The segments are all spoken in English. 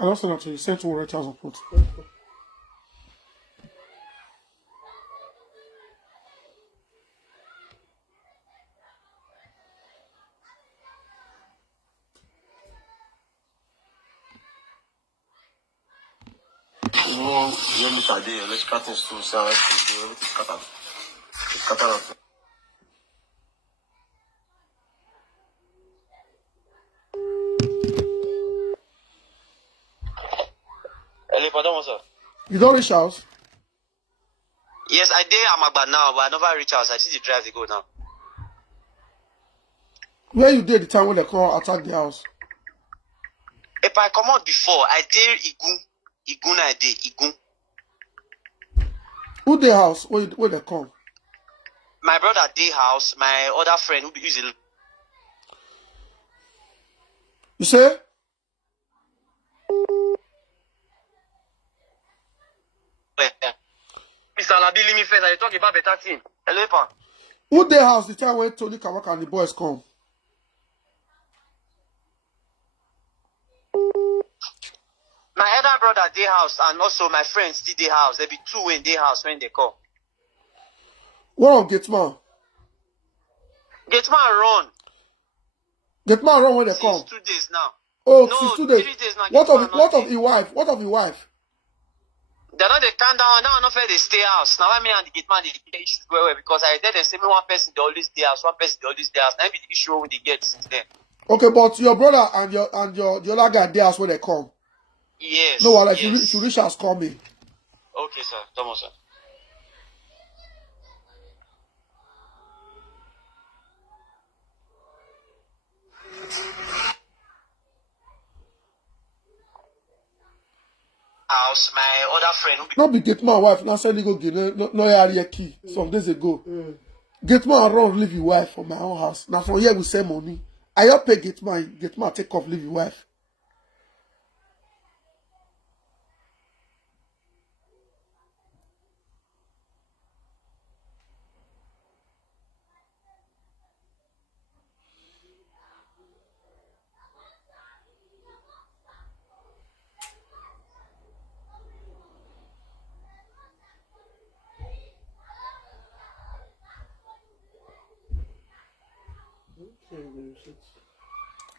I don't send that to you. Send 200,000 put. You don't reach house? Yes, I did. I'm about now, but I never reach house. I see the drive to go now. Where you did the time when they call attack the house? If I come out before, I did Igun I did Igun. Who the house? Where they come? My brother day house, my other friend who be using. You say? Mr. Labili me first, I talk about better thing. Hello, Epa. Who the house the time when Tony Kabaka and the boys come? My other brother day house and also my friends still day house. There be two in day house when they come. What on Gateman? Gateman run. Gateman run when they come? 2 days now. Oh, No, 2 days. 3 days now. What of your wife? What of your wife? They're not they calm down. Now not fair they stay house. Now I mean and the Gateman they get issues well because I tell them say me one person they always day house, one person they always day house. Now be the issue when they get since then. Okay, but your brother and your the other guy there house when they come. Yes. No, like yes. if you reach house, call me. Okay, sir. Thomas, sir. House, my other friend. Not be Gateman wife. Now send you go get no area key some days ago. Gateman run leave your wife for my own house. Now from here we send money. I help pay Gateman take off leave your wife.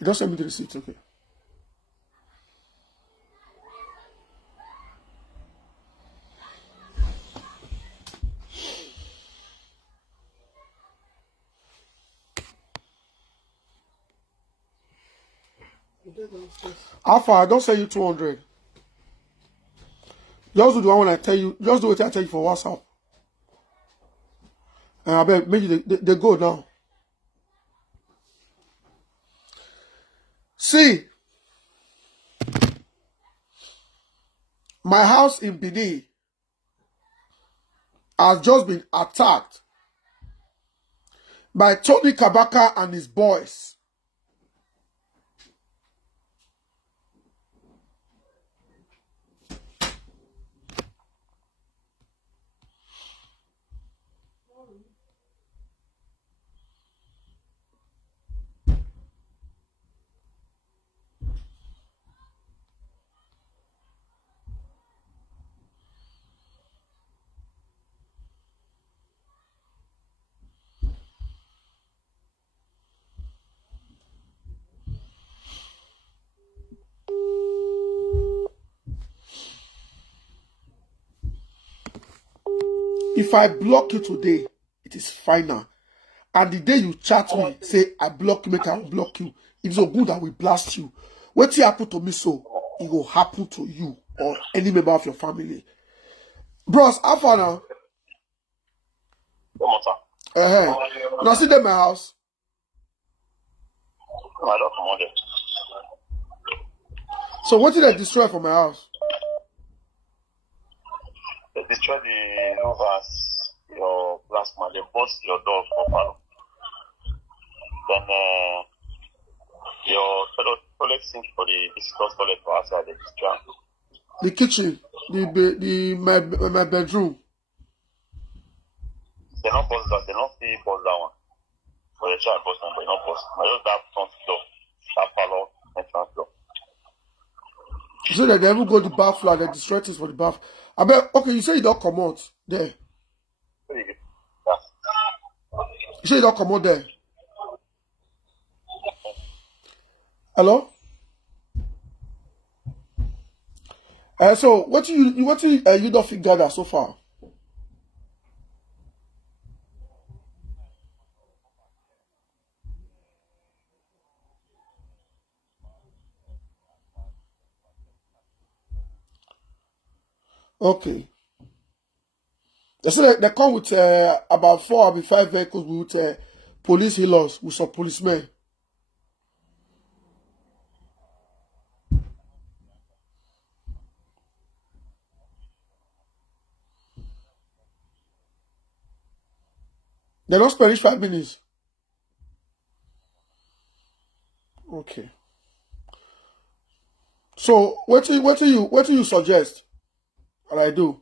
You don't send me the receipt, okay? How far? I don't send you 200. Just do the one when I tell you. Just do what I tell you for WhatsApp. And I bet maybe they go now. See, my house in Benin has just been attacked by Tony Kabaka and his boys. If I block you today, it is final. And the day you chat me, say, I block you, make I block you. It's so good that we blast you. What happen to me so, it will happen to you or any member of your family. Bros, how far now? Now sit in my house. So what did I destroy from my house? They destroy the louvers, your plasma, they bust your door for panel. Then your toilet sink for the visitor's toilet for outside, they destroy. The kitchen, my bedroom. They not bust that, they not see bust that one. For the child bust one, but not bust. I just that front door, that parlor, entrance door. So that they ever go the bath floor, they destroy things for the bath. I bet, okay, you say you don't come out there. You say you don't come out there. Hello? So what you don't figure that so far? Okay. They say they come with about 4 or 5 vehicles with police healers, with some policemen. They don't spend 5 minutes. Okay. So what do you suggest? What I do?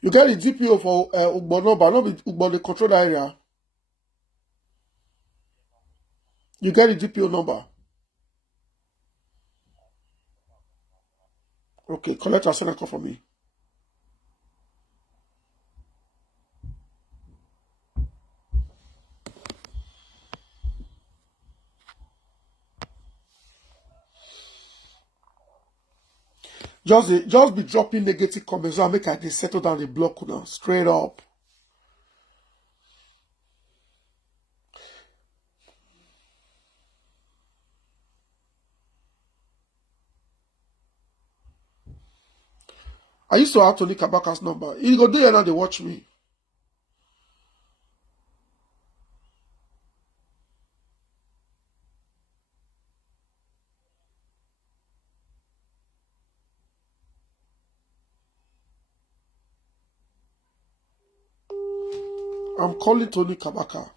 You get the DPO for Ugbo number, not be Ugbo the control area. You get the DPO number. Okay, collect and send a call for me. Just be dropping negative comments so I make I settle down the block now, straight up. I used to have Tony Kabaka's number. He go there now, they watch me. I'm calling Tony Kabaka.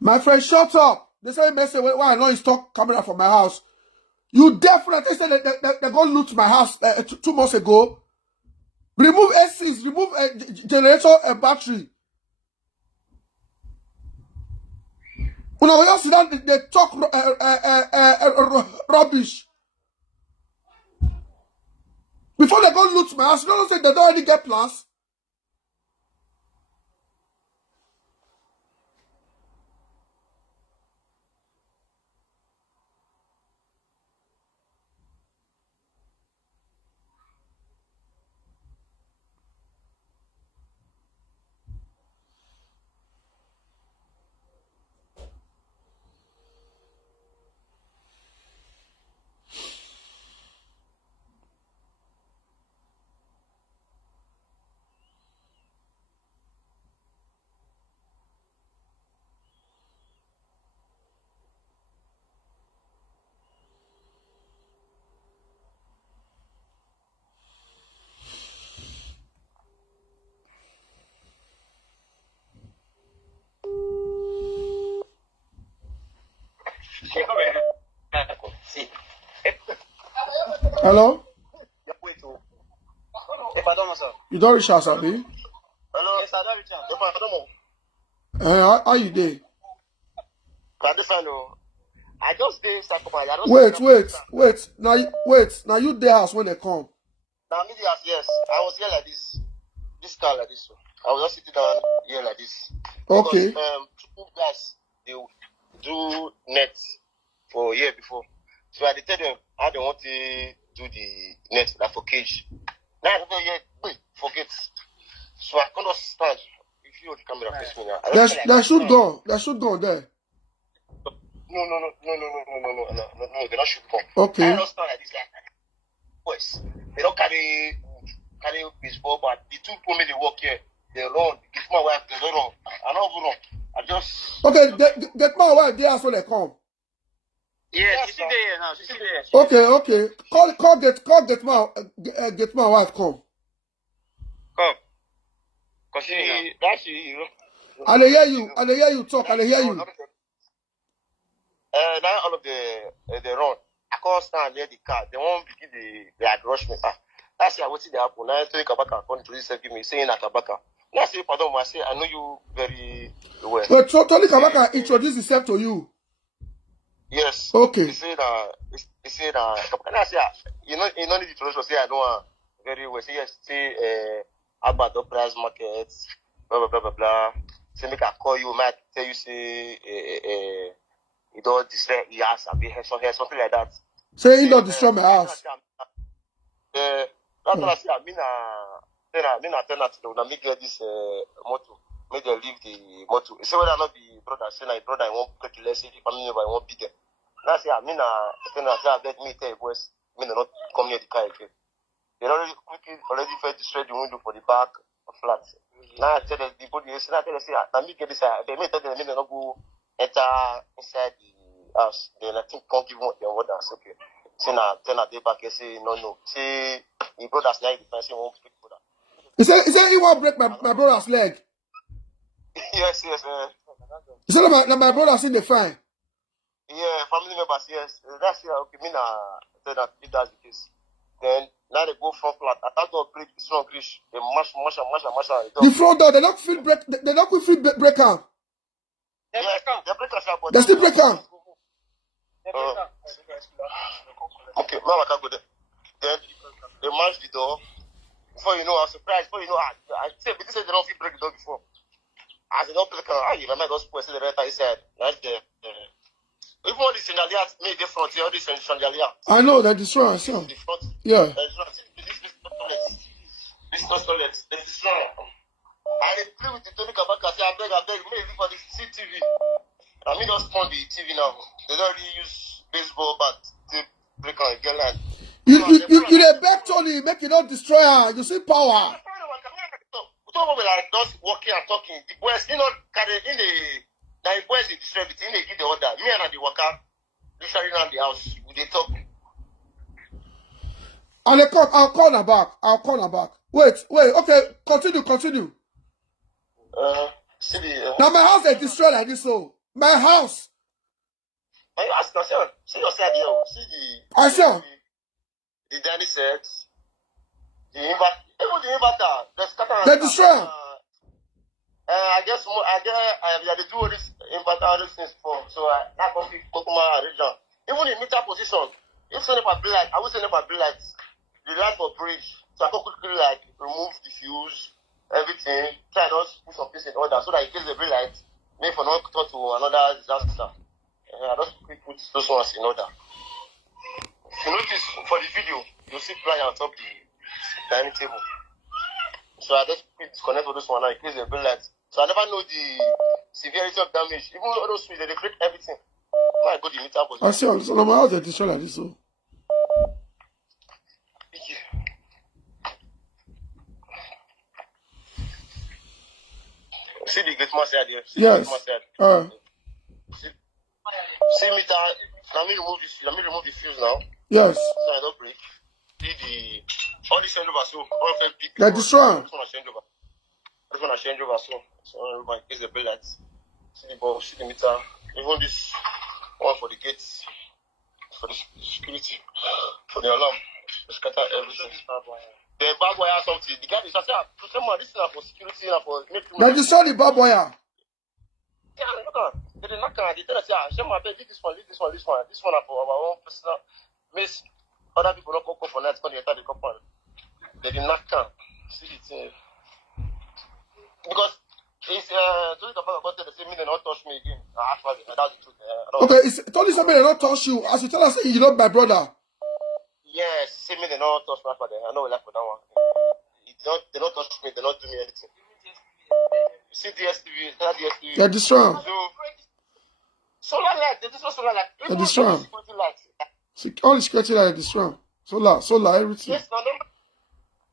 My friend, shut up. They say message why I know install camera from my house. You definitely said they're going to loot my house 2 months ago. Remove ACs, remove generator battery. When I just sit down, they talk rubbish. Before they go loot my house, you don't say they don't already get plans. Hello? You don't reach us, Abi? Hello? Yes, I don't reach out. How you dey? I just did Sakomai. Wait. Now you dey house when they come. Now, yes. I was here like this. This car like this. I was just sitting down here like this. Okay. Because, 2 guys, they do nets for a year before. So I tell them how they want to do the net like for cage. Now I don't know yet, forget. So I can't stand. If you the camera face me now. There should go. There should go there. No, they don't shoot gun. Okay. I don't stand like this like boys. They don't carry baseball bat. The two people they work here, they run. Give my wife, they don't run. I don't run. I just Okay, get my wife there as well they come. Yeah, she's still there now. She's still there. Okay. Get my wife come. come. Cause she I hear you talk. I hear you. Now all of the run. I can't stand near the car. They won't begin the rush me. That's what they happen. Now Tony Kabaka come to this give me saying that Kabaka. Now I say pardon, I say I know you very well. But so Tony Kabaka introduce himself to you. Yes. Okay. He said Kabaka. Now I say you know need the introduction. Say I know very well. Say yes. Say about the price market. Blah blah blah blah blah. Say make I call you. Might tell you say you don't destroy your house and be something like that. Say he don't destroy my house. That's what I say. I mean, tell that to them. Make get this motto. Make them leave the motto. Say whether not be brother. Say like brother, I won't take the lesson. The family member, I won't be there. That's it. I mean, tell that I bet me tell you boys. I mean, not come near the car again. They already first destroyed the window for the back of flat. Now I tell them the body. Say now tell them say, let me get this. They may tell them they not go enter inside the house. Then I think can't give their orders. Okay. Say now tell they back and say no. Say the brother's leg defense won't speak for that. He said he won't break my brother's leg. Yes. He said that my brother's in the fine. Yeah, family members, yes. That's it. Okay, me tell that if that's the case. Then now they go front flat. I thought to break the strong grish. They mash. The front door, they don't feel break. They don't feel break out. They break us out. They still break out. Okay, now I can go there. Then they mash the door. Before you know, I was surprised. Before you know, I said they don't feel break the door before. As they don't break out, you remember those boys the right side. That's the even all these chandelier made the front here, all these chandelier. I know they destroy us. The front. Yeah. This not toilet. They destroy. I play with the Tony Kabaka. Say I beg, me leave for the CTV. I mean, just on the TV now. They don't really use baseball bat to break on a girl line. You dey beg Tony, make you not destroy her. You see power. We like just walking and talking. The boys, carry in the boys they destroy it. They give the order. Me and the worker, literally around the house. They talk. And they come. I'll call her back. Wait. Okay, continue. See the. Now my house they destroy like this. So my house. Now you ask yourself. See your side here. See the. I saw. The daddy sets. The inverter. Even the inverter. The scatter. They destroy. I guess they do all this inverter, all these things for. So that can be Kokuma region. Even in meter position. If send up a blue light, I will send up a blue light. The light for bridge. So I can quickly like remove the fuse, everything. Try not to put some piece in order so that in case the blue light, maybe for not turn to another disaster. I just quickly put those ones in order. If you notice for the video, you'll see flying on top the dining table. So I just quickly disconnect all those ones now in case the blue light. So I never know the severity of damage. Even all those switches, they create everything. When I go to the meter position. I see. So my house they destroy like this. So. See the gate master there. Yes. See meter. Let me remove the fuse now. Yes. So I don't break. See the all these change over so all of them pick. They destroy. This one I change over. This one I change over so everybody gets the blue lights. See the bulb, see the meter. Even this one for the gates, for the security, for the alarm. They scatter everything. The barbed wire something. The guy is saying, this is for security and for They destroy the barbed wire. Yeah, look at. They didn't knock on. They tell us, this one. This one are for our own personal. Miss other people don't come for night when they enter the compound. They didn't knock on. See the thing. Because it's Tony Kabaka they say me they not touch me again. Actually, that's the truth. Okay, it's Tony something they don't touch you. As you tell us, you love my brother. Yes, say me they not touch my father. I know we like for that one. They don't touch me. They don't do me anything. see DSTV, that DSTV. They destroy them. So, solar light, they destroy solar light. They destroy them. Security light. All the security light, they destroy them. Solar, everything. Yes, no,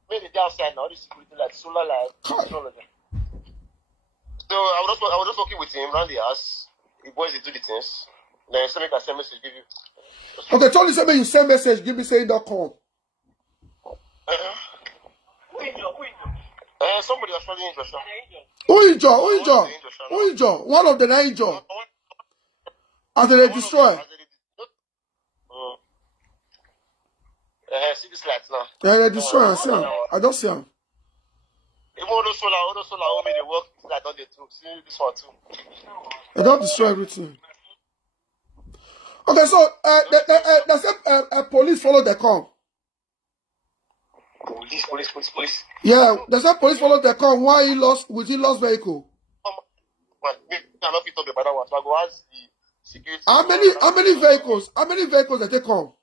made it outside now, the security light, solar light, all of them. So I was just working with him around the house. He boys do the things. Then somebody can send message, give you. Okay, Tony said you send message, give me saying .com. Somebody actually injured. Who injured? One of the nine injured. As they destroy. See this light now. Yeah, they destroy. I see him. I don't see him. Even all those solar, they work like on the two. See this one too. They don't destroy everything. Okay, so they said police follow the car. Police. Yeah, they said police follow the car. Why he lost vehicle? But me, I'm not fit up about that one. So I go ask the security. How many vehicles? How many vehicles they come?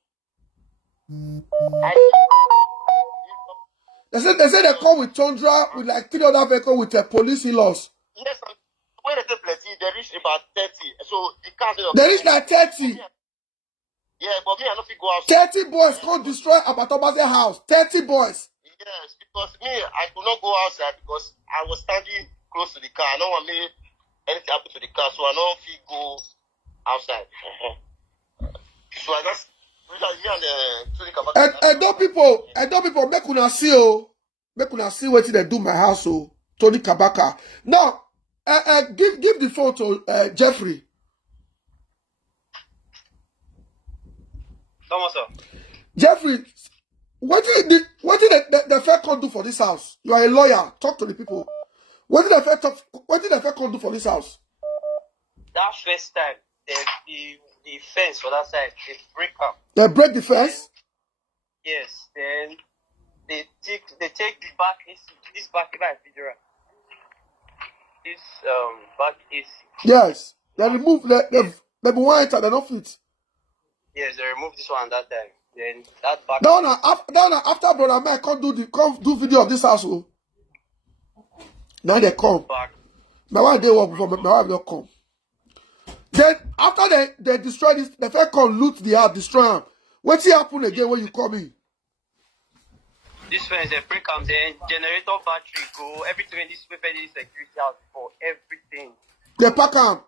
They said they come with Tundra with like 3 other vehicles with a police he lost. Yes, when they take plenty, they reach about 30. So the cars they reach like 30. Yeah, but me, I don't go outside. 30 boys can't destroy Obazee house. 30 boys. Yes, because me, I could not go outside because I was standing close to the car. I don't want anything happen to the car, so I don't feel go outside. So I just I don't people make una see what they do my house. Tony Kabaka. Now, give the phone to Jeffrey. Jeffrey, what did the fair con do for this house? You are a lawyer. Talk to the people. What did the fair con do for this house? That first time, the fence for that side, they break up. They break the fence? Yes. Then they take the back this back video. This back is. Yes. They remove they want it, they don't fit. Yes, they remove this one that time. Then that back. Now after brother man come do video of this house. Now they come. Back. My wife they work before my wife don't come. Then after they destroy this, the first come loot the house, destroy them. What's happen again when you come in? This fence they break them, then generator battery go everything in this security house for everything. They pack them.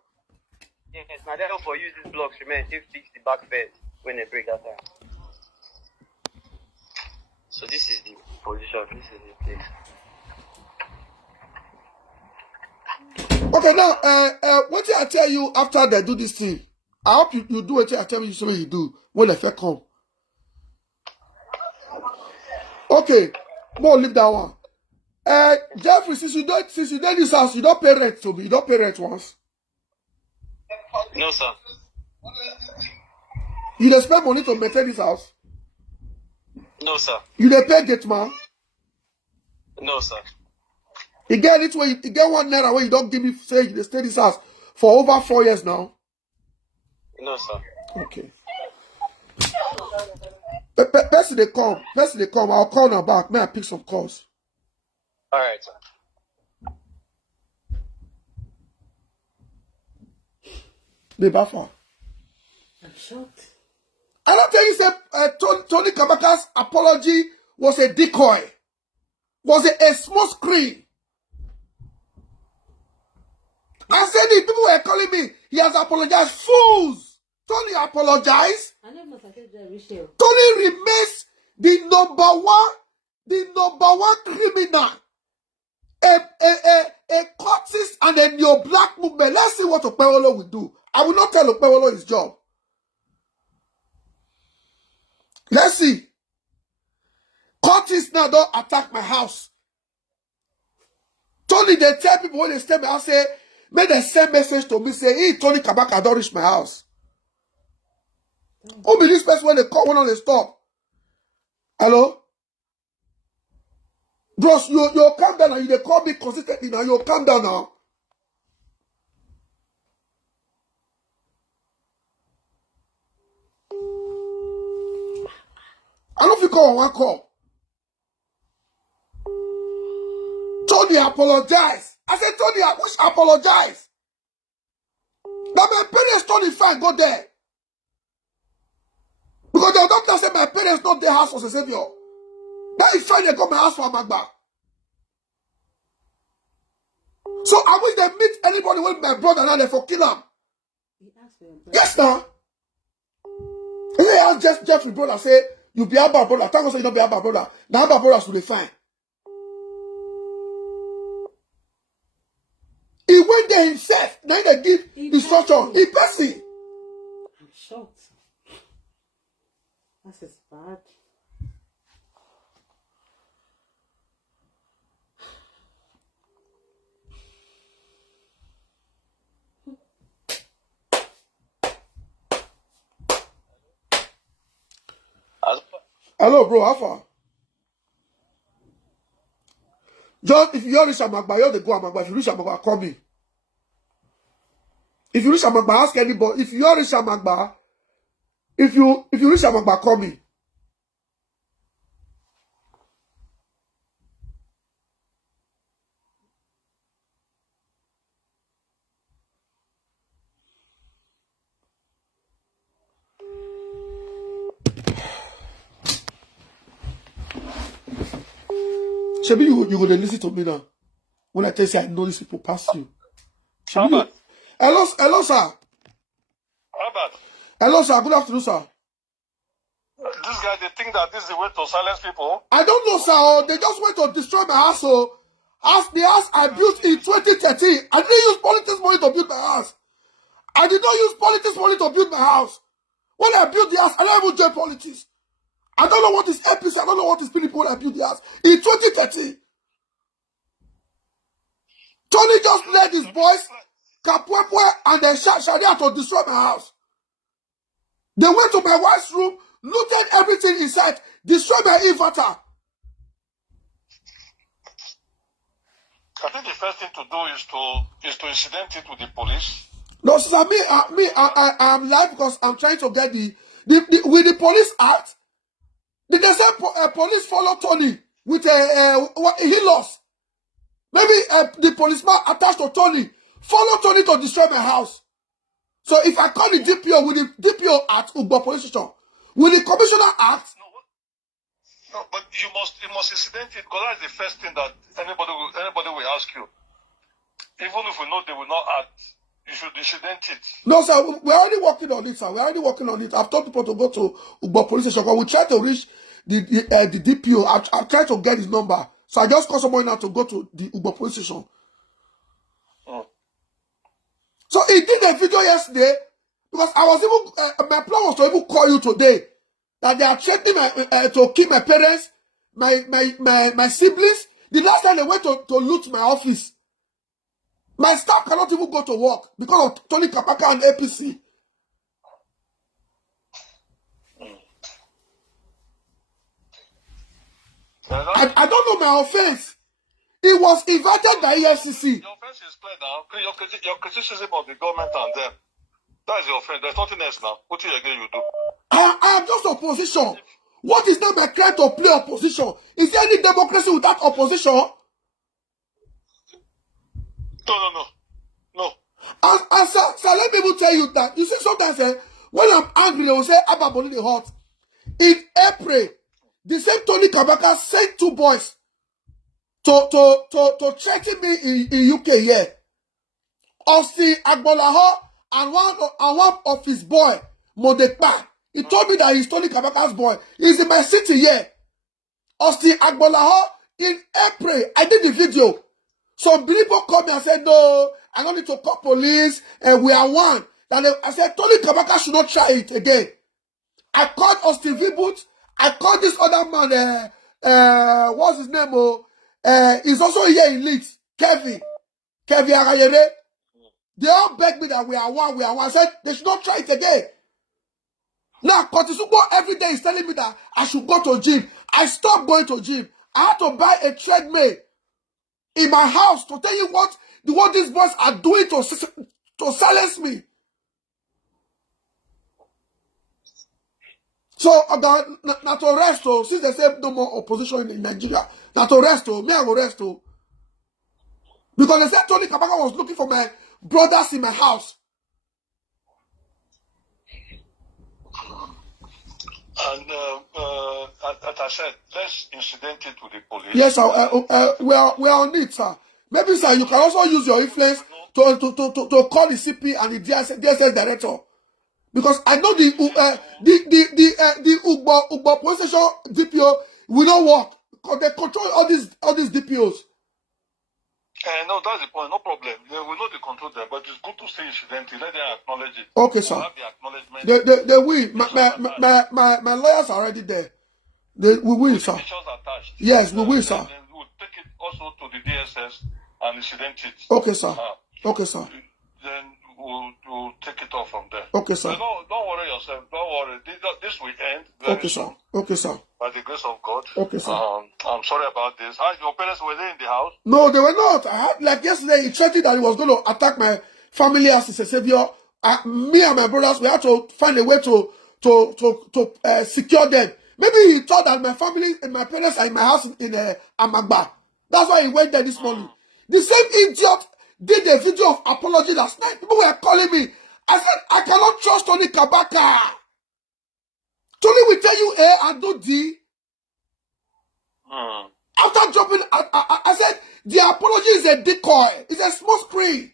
Yes, now they for use these blocks remain to fix the back fence when they break that time. So this is the position, this is the place. Okay, now, what did I tell you after they do this thing? I hope you do what I tell you so you do when the fair come. Okay, more leave that one. Jeffrey, since you don't this house, you don't pay rent to me. You don't pay rent once. No, sir. You don't spend money to maintain this house. No, sir. You don't pay gate man. No, sir. You get it where you get 1 naira where you don't give me say you stay this house for over 4 years now. No, sir. Okay. Person they come. I'll call now back. May I pick some calls? All right, sir. They buffer. I'm shocked. I don't tell you say Tony Kabaka's apology was a decoy. Was a small screen. I said it, people were calling me. He has apologized. Fools! Tony apologized. I never forget the ratio. Tony remains the number one criminal. A cultist and a neo-black movement. Let's see what Okpewolo will do. I will not tell Okpewolo his job. Let's see. Cultists now don't attack my house. Tony, they tell people when they stay my house, say, may they send message to me, say, hey, Tony Kabaka don't reach my house. Who be this person when they call one on the stop? Hello? Bros, you calm down now. You they call me consistently now. You calm down now. I don't feel call on one call. Tony apologize. I said, Tony, I wish apologize. But my parents told me fine, go there. Because the doctor said my parents not their house for a savior. Now it's fine, they got my house for Amagba. So I wish they meet anybody with my brother now they for kill him. Yes, now. And then I asked Jeffrey brother, say, you be Abba brother. Thank God say you don't be Abba brother. Now Abba brothers will be fine. He went there himself. Now they give instruction. He person. I'm shocked. This is bad. Hello, bro. How far? Just if you reach Amagba, you have to go Amagba. If you reach Amagba, call me. If you reach Amagba, ask anybody. If you reach Amagba, if you reach Amagba, call me. Shebi, you gonna listen to me now. When I tell you I know these people past you. Shebi, hello, sir. Robert, Hello, sir. Good afternoon, sir. this guy, they think that this is the way to silence people. I don't know, sir. Oh, they just went to destroy my house. Oh, the house I built in 2013. I didn't use politics money to build my house. I did not use politics money to build my house. When I built the house, I don't even join politics. I don't know what is APC. I don't know what is PDP when I built the house. In 2013, Tony just led his boys, Kapwepwe, and then Sharia to destroy my house. They went to my wife's room, looted everything inside, destroyed my inverter. I think the first thing to do is to incident it with the police. No, sir, I am live because I'm trying to get with the police act. Did they say police follow Tony with he lost? Maybe the policeman attached to Tony follow Tony to destroy my house. So if I call the DPO with the DPO Act, Ugbo Police Station, with the Commissioner Act. No, but you must incident it because that's the first thing that anybody will ask you. Even if we know they will not act, you should incident it. No, sir, we're already working on it, sir. We're already working on it. I've told people to go to Ugbo Police Station. We try to reach the DPO. I've tried to get his number. So I just call someone now to go to the Ugbo Police Station. So he did a video yesterday because I was even my plan was to even call you today that they are threatening to kill my parents, my siblings. The last time they went to loot my office, my staff cannot even go to work because of Tony Kabaka and APC. I don't know my offense. It was invited by EFCC. Your offense is clear now. Your criticism of the government and them. That is your offense. There's nothing else now. What again you do? I am just opposition. What is not my crime to play opposition? Is there any democracy without opposition? No. And sir, let me even tell you that. You see, sometimes when I'm angry, they will say, Abba Boni the hot. In April, the same Tony Kabaka sent 2 boys to threaten me in UK here. Osi Agbolaho and one of his boy, Modekpa. He told me that he's Tony Kabaka's boy. He's in my city here. Osi Agbolaho in April. I did the video. Some people called me and said, no, I don't need to call police, and we are one. And I said, Tony Kabaka should not try it again. I called Austin Vibut. I called this other man, what's his name? He's also here in Leeds. Kevin Arayere. They all begged me that we are one. I said, they should not try it again. Now, Kotisubo every day is telling me that I should go to gym. I stopped going to gym. I had to buy a treadmill in my house to tell you what these boys are doing to silence me. So, not to rest, since they say no more opposition in Nigeria, not to rest, me I go rest. Because they said Tony Kabaka was looking for my brothers in my house. And as I said, let's incident it with the police. Yes, sir. We are on it, sir. Maybe, sir, you can also use your influence to call the CP and the DSS director. Because I know the Ugbo police station DPO will not work because they control all these DPOs. No, that's the point. No problem. We know they control them, but it's good to say incidental. Let them acknowledge it. Okay, sir. We'll have the acknowledgement. They will. My lawyers are already there. We will, sir. Attached. Yes, we will, sir. Then we'll take it also to the DSS and incident it. Okay, sir. Okay, sir. Then we'll take it off from there. Okay, sir. So don't worry yourself. Don't worry. This will end. Okay, sir. Okay, sir. By the grace of God. Okay, sir. I'm sorry about this. How your parents, were they in the house? No, they were not. I had, like yesterday, he threatened that he was going to attack my family as a savior. Me and my brothers, we had to find a way to secure them. Maybe he thought that my family and my parents are in my house in Amagba. That's why he went there this morning. The same idiot did a video of apology last night. People were calling me. I said, I cannot trust Tony Kabaka. Tony will tell you A and do D. After dropping, I said, the apology is a decoy. It's a small screen.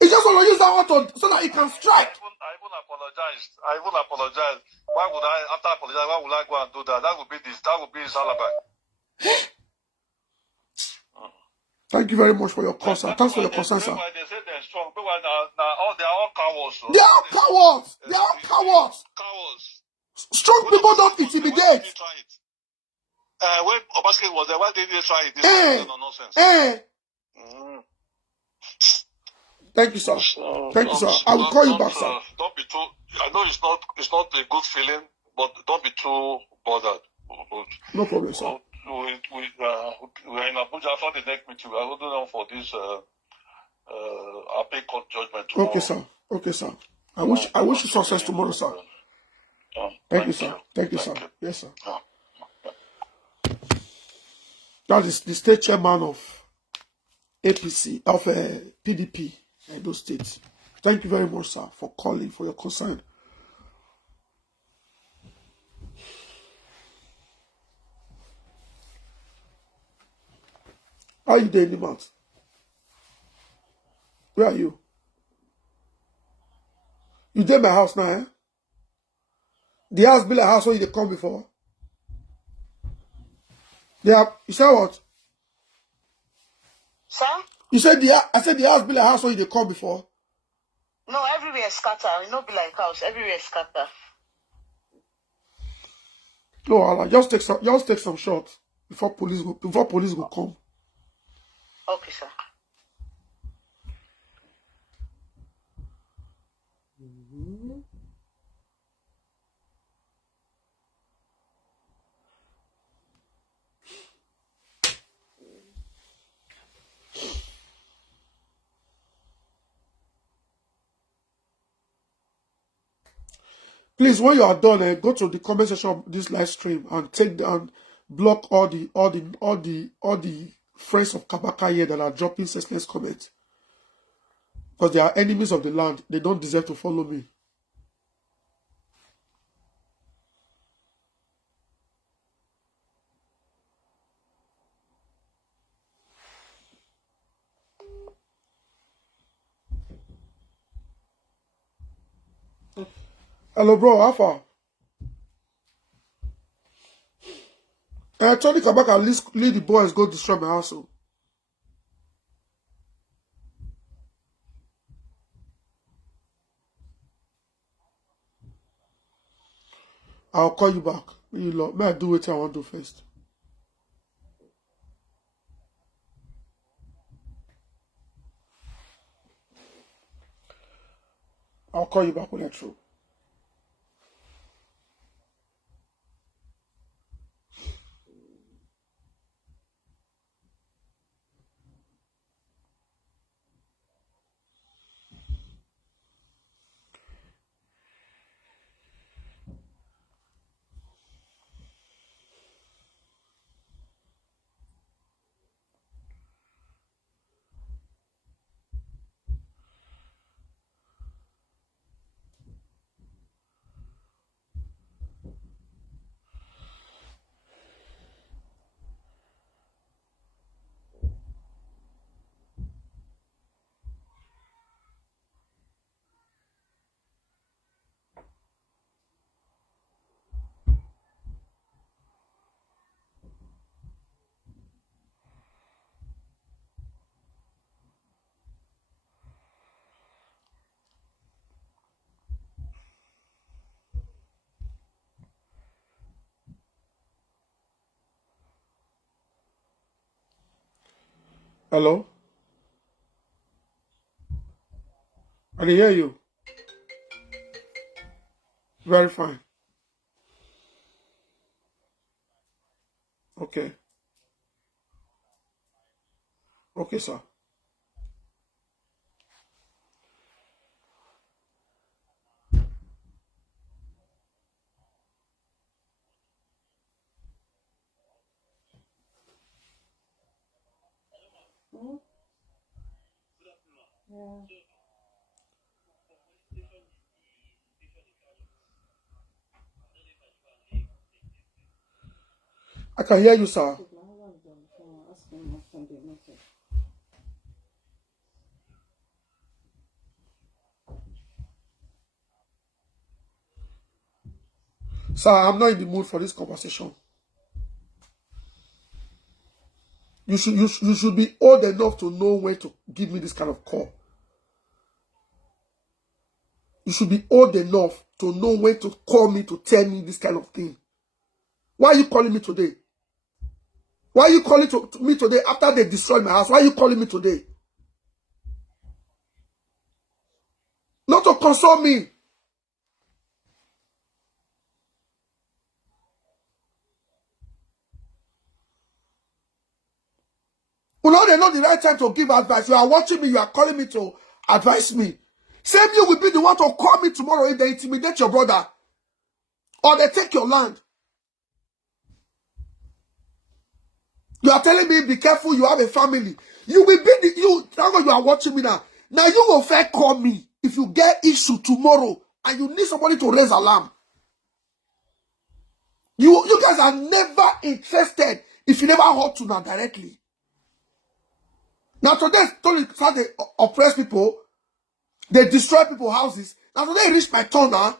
He just want to use that one so that he can strike. I even apologized. Why would I, after apologize, why would I go and do that? That would be his alibi. Thank you very much for your concern. Thanks for your concern, sir. They say they're strong. They are all cowards. So. They are cowards. They are cowards. Cowards. Strong people don't intimidate. When Obazee was there, why did they try it? This is nonsense. Thank you, sir. Thank you, sir. I will call you back, sir. Don't be too. I know it's not a good feeling, but don't be too bothered. No problem, sir. We're in Abuja for the next meeting. We're holding on for this appeal court judgment tomorrow. Okay, sir. Okay, sir. I wish you success tomorrow, sir. Thank you, sir. Thank you, sir. Yes, sir. That is the state chairman of APC, of PDP, Edo State. Thank you very much, sir, for calling, for your concern. How are you doing, Nimat? Where are you? You did my house now, eh? The house be like house where you come before. They have, you said what? Sir? You said I said the house be like house where you come before. No, everywhere scatter. It not be like house. Everywhere scatter. No, Allah, just take some shots before police will come. Okay, sir. Please, when you are done, go to the comment section of this live stream and take down, block all the friends of Kabaka here that are dropping senseless comments. Because they are enemies of the land. They don't deserve to follow me. Hello, bro. How far? Tony Kabaka, lead the boys go destroy my house. I'll call you back. May I do what I want to do first? I'll call you back when I through. Hello? I can hear you. Very fine. Okay. Okay, sir. Hmm? Yeah. I can hear you, sir. Sir, I'm not in the mood for this conversation. You should be old enough to know when to give me this kind of call. You should be old enough to know when to call me to tell me this kind of thing. Why are you calling me today? Why are you calling to me today after they destroyed my house? Why are you calling me today? Not to console me. You know they know the right time to give advice. You are watching me, you are calling me to advise me. Same you will be the one to call me tomorrow if they intimidate your brother. Or they take your land. You are telling me, be careful, you have a family. You will be you are watching me now. Now you will fair call me if you get issue tomorrow and you need somebody to raise alarm. You guys are never interested if you never hurt to now directly. Now today, Tony start they oppress people, they destroy people's houses. Now today reach my turn now.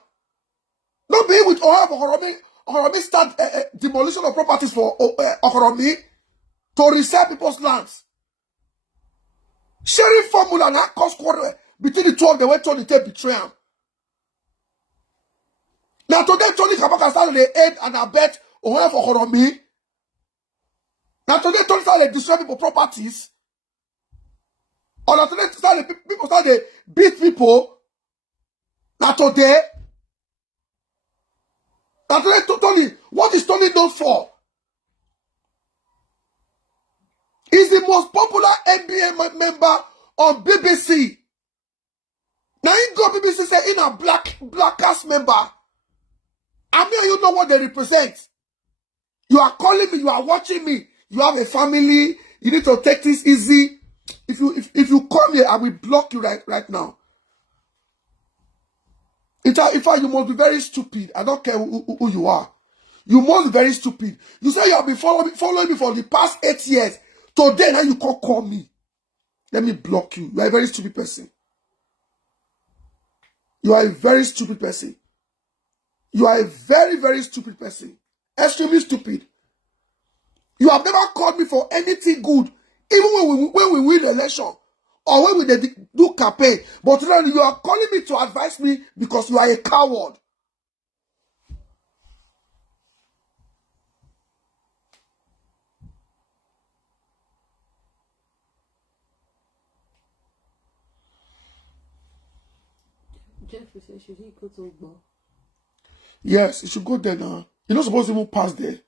Not be with Ohoromi start demolition of properties for Ohoromi to resell people's lands. Sharing formula now cause quarrel between the two of them when Tony take betray him. Now today Tony Kabaka started the aid and abet Ohoromi. Now today Tony started destroy people's properties. Or now today people started beat people. Now today Tony, what is Tony known for? He's the most popular NBA member on BBC. Now he go BBC say in a black cast member. I mean, you know what they represent. You are calling me, you are watching me. You have a family. You need to take this easy. If you come here, I will block you right now. In fact, you must be very stupid. I don't care who you are. You must be very stupid. You say you have been following me for the past 8 years. Today, now you can't call me. Let me block you. You are a very stupid person. You are a very stupid person. You are a very, very stupid person. Extremely stupid. You have never called me for anything good. Even when we win the election. Or when we do campaign. But now you are calling me to advise me because you are a coward. Jeffrey said, should he go to Ogbo? Yes, he should go there now. You're not supposed to even pass there.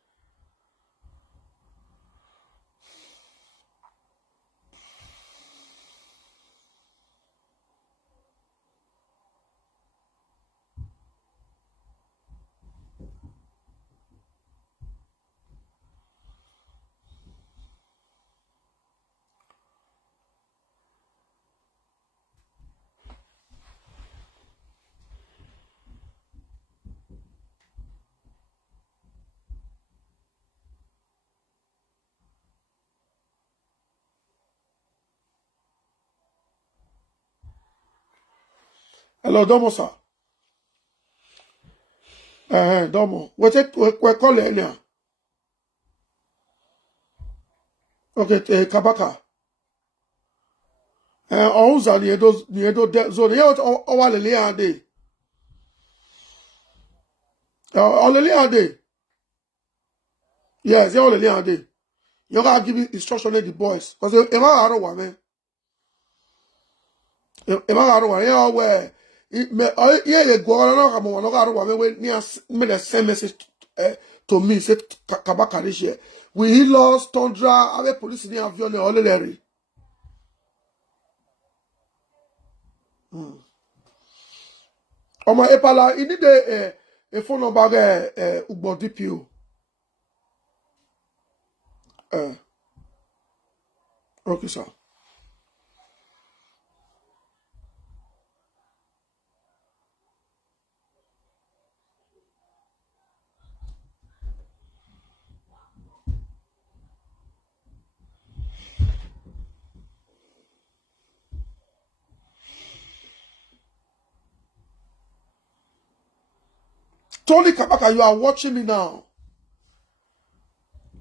Hello, Domo, sir. Domo. We call it now. Okay, Kabaka. Ouza ni edo zone. Ye owa lele ade. Olele ade. Yes, ye olele ade. You gotta give instruction to the boys. Because if I don't want me. If I don't want you where you go on and me the same message to me, say Kabaka this year. We lost Tundra, our police in the avion all the my Epala, you need a phone number Ubo DPO. Okay, sir. Tony Kabaka, you are watching me now.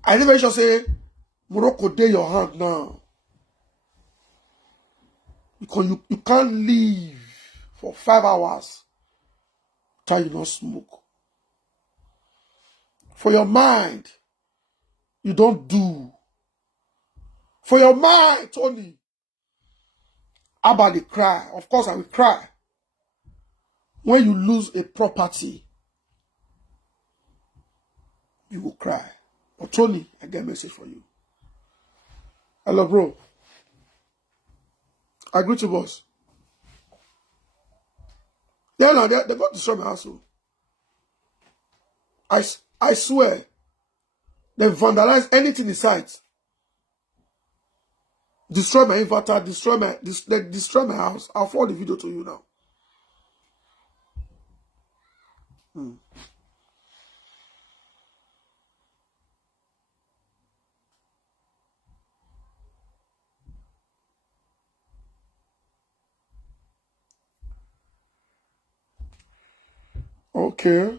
I never shall say Morocco day your hand now. Because you can't leave for 5 hours till you not smoke. For your mind, you don't do. For your mind, Tony, Abba they cry. Of course I will cry. When you lose a property, you will cry. But Tony, I get a message for you. Hello, bro. I greet you, boss. Yeah, no, they got to destroy my house. I swear, they vandalize anything in sight. Destroy my inverter, destroy my house. I'll forward the video to you now. Okay.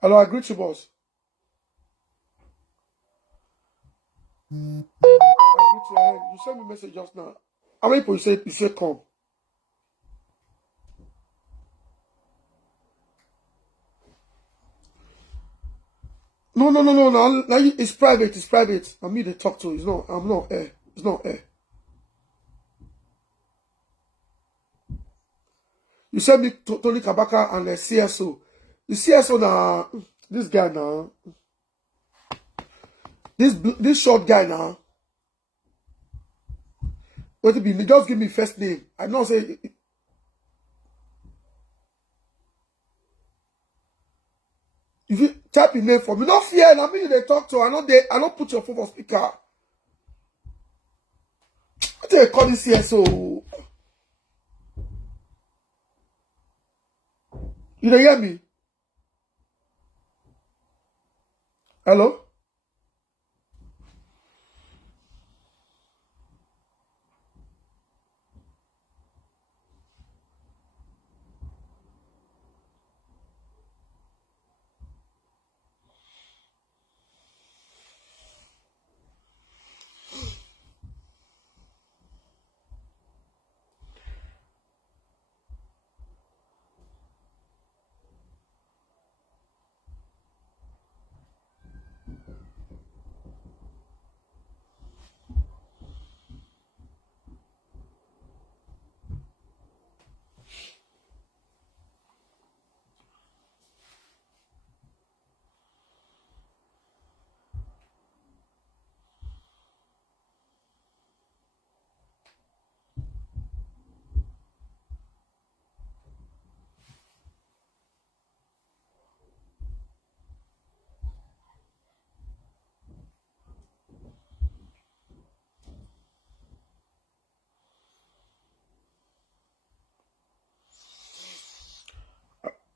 Hello, I greet you, boss. I greet you. You sent me a message just now. How many people you say come? No. Now it's private. It's private. I mean, they talk to. I'm not air. It's not air. You sent me Tony Kabaka and the CSO. The CSO now, this guy now, this short guy now. What it be? Just give me first name. I don't say. If you type your name for me, not fear. I mean, they talk to. I don't put your phone on speaker. What do they call this CSO? You don't hear me? Hello?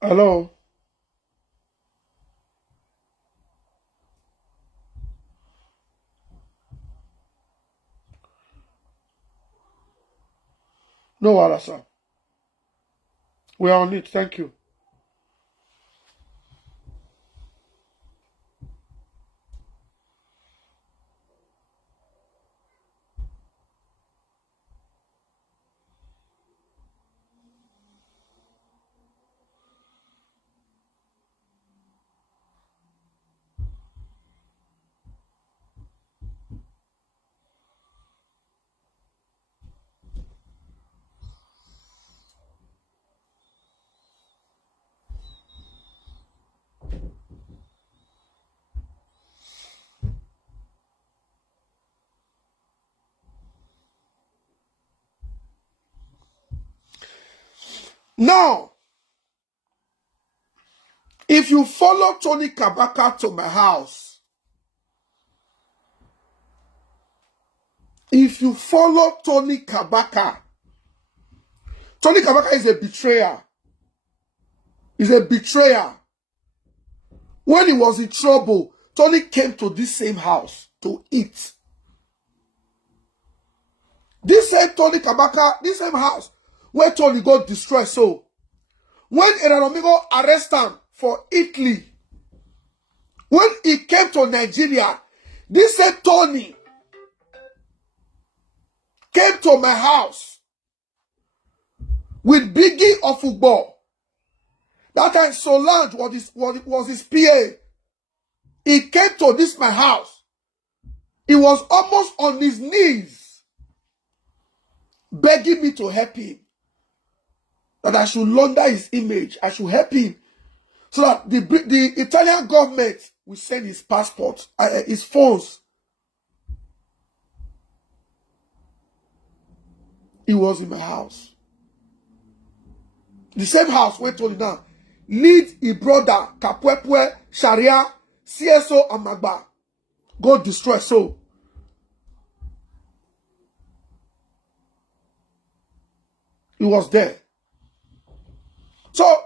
Hello? No, Wala, sir. We are on it. Thank you. Now, if you follow Tony Kabaka to my house, if you follow Tony Kabaka is a betrayer. He's a betrayer. When he was in trouble, Tony came to this same house to eat. This same Tony Kabaka, this same house where Tony got destroyed. So, when Eranomigo arrested him for Italy, when he came to Nigeria, this same Tony came to my house with Biggie of football. That time Solange was his PA. He came to this my house. He was almost on his knees, begging me to help him. That I should launder his image. I should help him. So that the Italian government will send his passport, his phones. He was in my house. The same house where Tony now lead his brother, Kapwepwe, Sharia, CSO, and Magba. Go destroy so. He was there. So,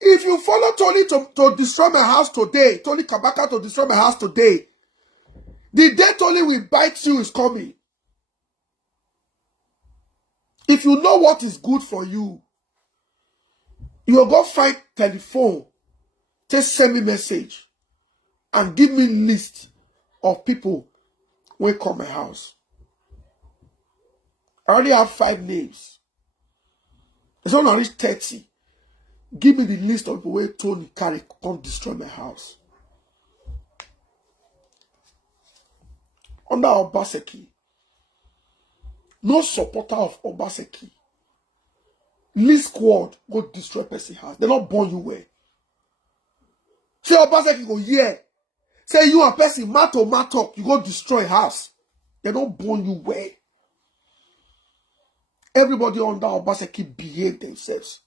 if you follow Tony to destroy my house today, Tony Kabaka to destroy my house today, the day Tony will bite you is coming. If you know what is good for you, you will go find telephone, just send me message, and give me list of people who come my house. I already have 5 names. There's only reach 30. Give me the list of people where Tony carry come destroy my house. Under Obazee, no supporter of Obazee. Least squad go destroy person house. They not born you well. Say Obazee go yeah. Say you and person matter, you go destroy house. They don't born you well. Everybody under Obazee behave themselves.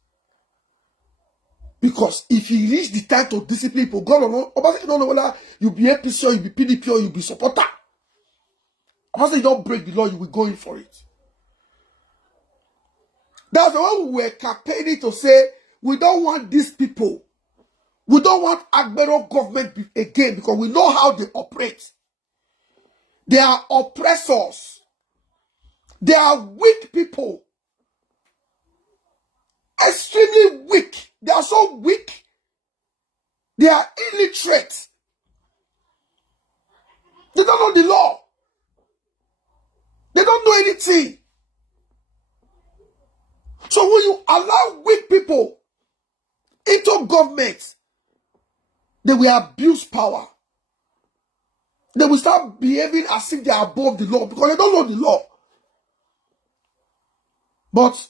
Because if he reach the time to discipline people, God or not, Obazee don't know whether you be APC or you be PDP or you be supporter. Obazee don't break the law, you will go in for it. That's why we were campaigning to say, we don't want these people. We don't want Agbero government again because we know how they operate. They are oppressors. They are weak people. Extremely weak. They are so weak. They are illiterate. They don't know the law. They don't know anything. So when you allow weak people into government, they will abuse power. They will start behaving as if they are above the law because they don't know the law. But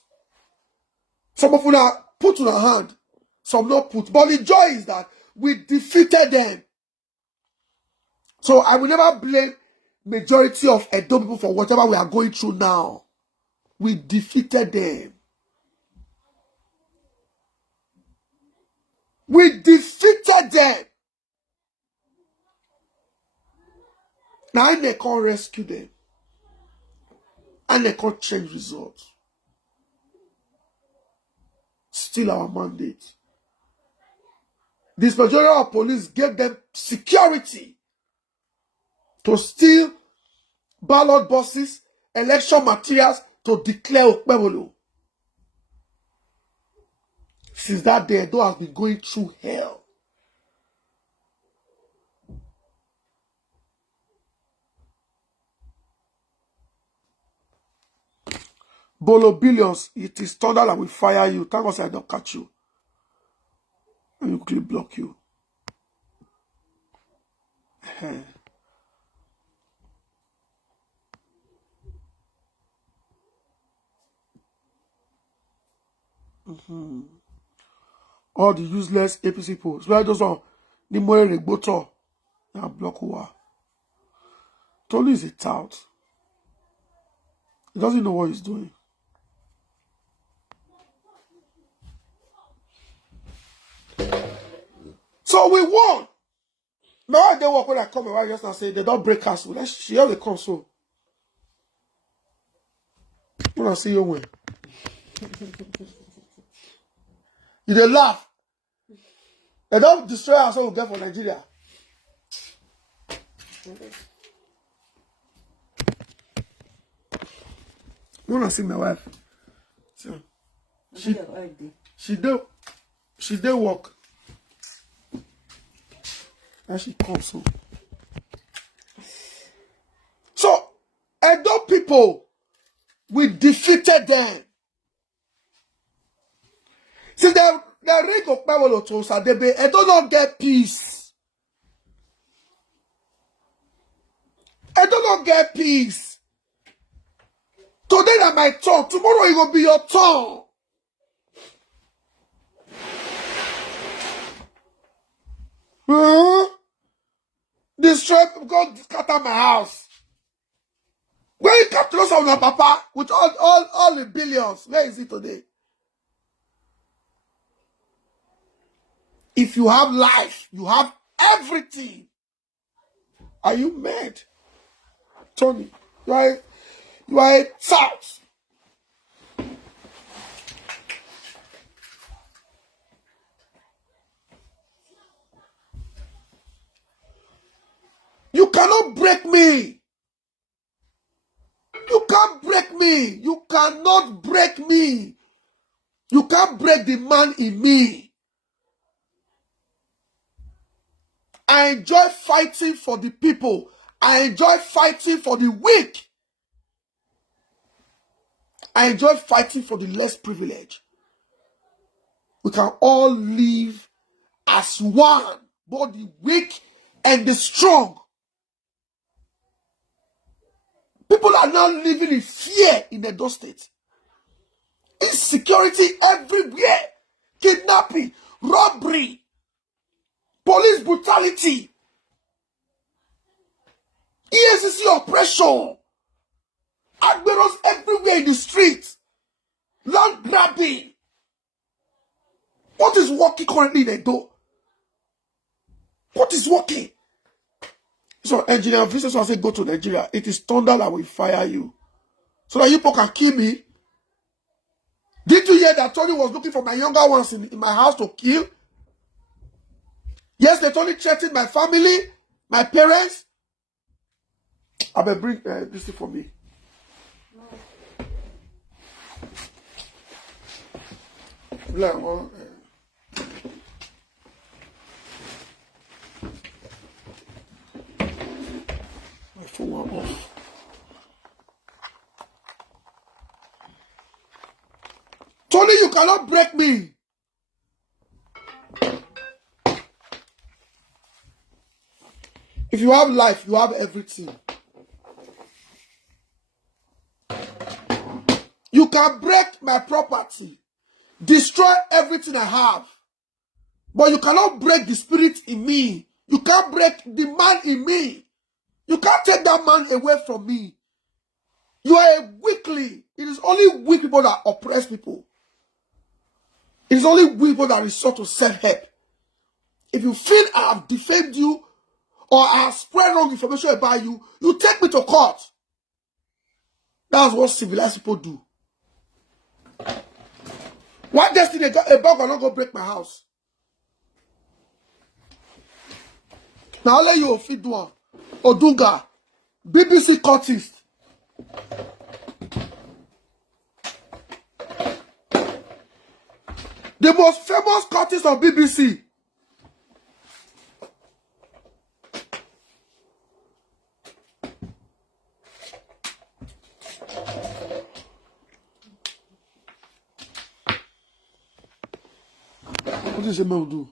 some of them are put in a hand, some not put. But the joy is that we defeated them. So I will never blame majority of Edo people for whatever we are going through now. We defeated them. We defeated them. Now I can't rescue them. And they can't change results. Still our mandate. This majority of police gave them security to steal ballot boxes, election materials to declare Okpebolo. Since that day, Edo has been going through hell. Bolo billions, it is thunder that will fire you. Thank God I don't catch you. And you quickly block you. All the useless APC people. So I just saw the more regboto. Now block who are. Tony is a tout. He doesn't know what he's doing. So we won. Now they work when I come around just and say they don't break us. She have the console. When I see you win. You dey laugh. They don't destroy us all we get for Nigeria. When I see my wife, so she do work. And she comes home. So, Edo people, we defeated them. See, the ring of power to Sadebe, Edo don't get peace. Edo don't get peace. Today na my turn. Tomorrow it will be your turn. Destroy, God scatter my house. Where you capture us on your papa with all the billions? Where is it today? If you have life, you have everything. Are you mad? Tony, you are a South. You cannot break me. You can't break me. You cannot break me. You can't break the man in me. I enjoy fighting for the people. I enjoy fighting for the weak. I enjoy fighting for the less privileged. We can all live as one, both the weak and the strong. People are now living in fear in Edo State. Insecurity everywhere. Kidnapping, robbery, police brutality, ESCC oppression, Agberos everywhere in the streets, land grabbing. What is working currently in Edo? What is working? So engineer visitors will say go to Nigeria. It is thunder that will fire you. So that you people can kill me. Did you hear that Tony was looking for my younger ones in my house to kill? Yes, they Tony threatened my family, my parents. I will bring this thing for me. My phone went off. Tony, you cannot break me. If you have life, you have everything. You can break my property, destroy everything I have, but you cannot break the spirit in me. You can't break the man in me. You can't take that man away from me. You are a weakling. It is only weak people that oppress people. It is only weak people that resort to self-help. If you feel I have defamed you or I have spread wrong information about you, you take me to court. That's what civilized people do. One destiny, a bug will not go break my house. Now I'll let you feed one. Odunga, BBC cultist. The most famous cultist of BBC. What does a man do?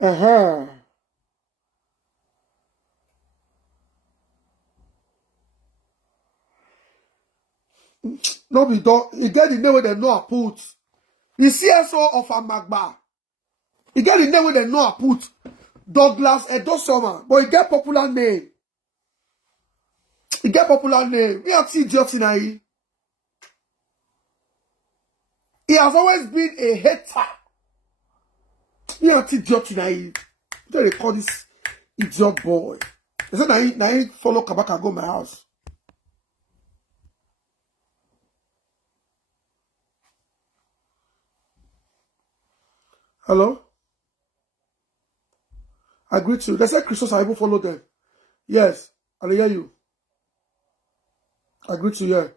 Uh-huh. No, we don't. You get the name where they know I put. The CSO of Amagba. You get the name where they know I put. Douglas Edosoma. But he get popular name. He get popular name. We have seen Ctnaija. He has always been a hater. We have seen Ctnaija. They call this idiot boy. They said now he follow Kabaka go my house. Hello? I greet you. They said Christos I even follow them. Yes. I hear you. I greet you, yeah.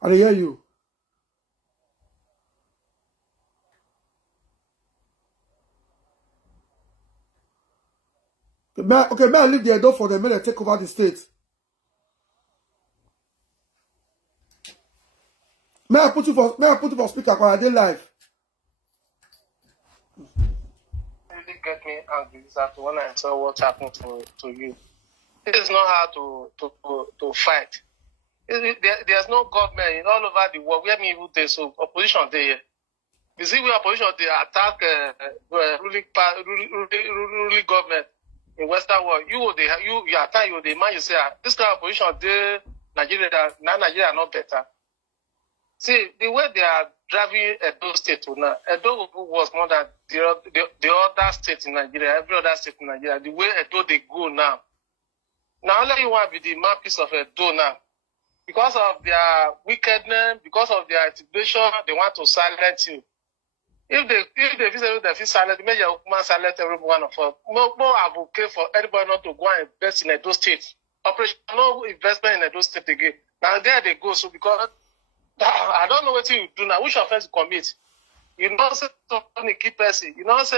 I hear you. Okay, may I leave the door for them? May they take over the state? May I put you for speaker because I did live? Really get me angry this after when I saw what happened to you. This is not how to fight. There's no government in all over the world where me even there, so opposition there. You see, where opposition they attack ruling government in Western world. You attack you man you say this kind of opposition there Nigeria not better. See the way they are driving Edo State to now. Edo was more than the other state in Nigeria, every other state in Nigeria. The way Edo they go now. Now only you want to be the mouthpiece of Edo now. Because of their wickedness, because of their intimidation, they want to silence you. If they feel silent, maybe you can silence every one of us. More advocate for anybody not to go and invest in Edo State. Operation no investment in Edo State again. Now there they go. So because I don't know what you do now. Which offense you commit? You don't say something keep person. You don't say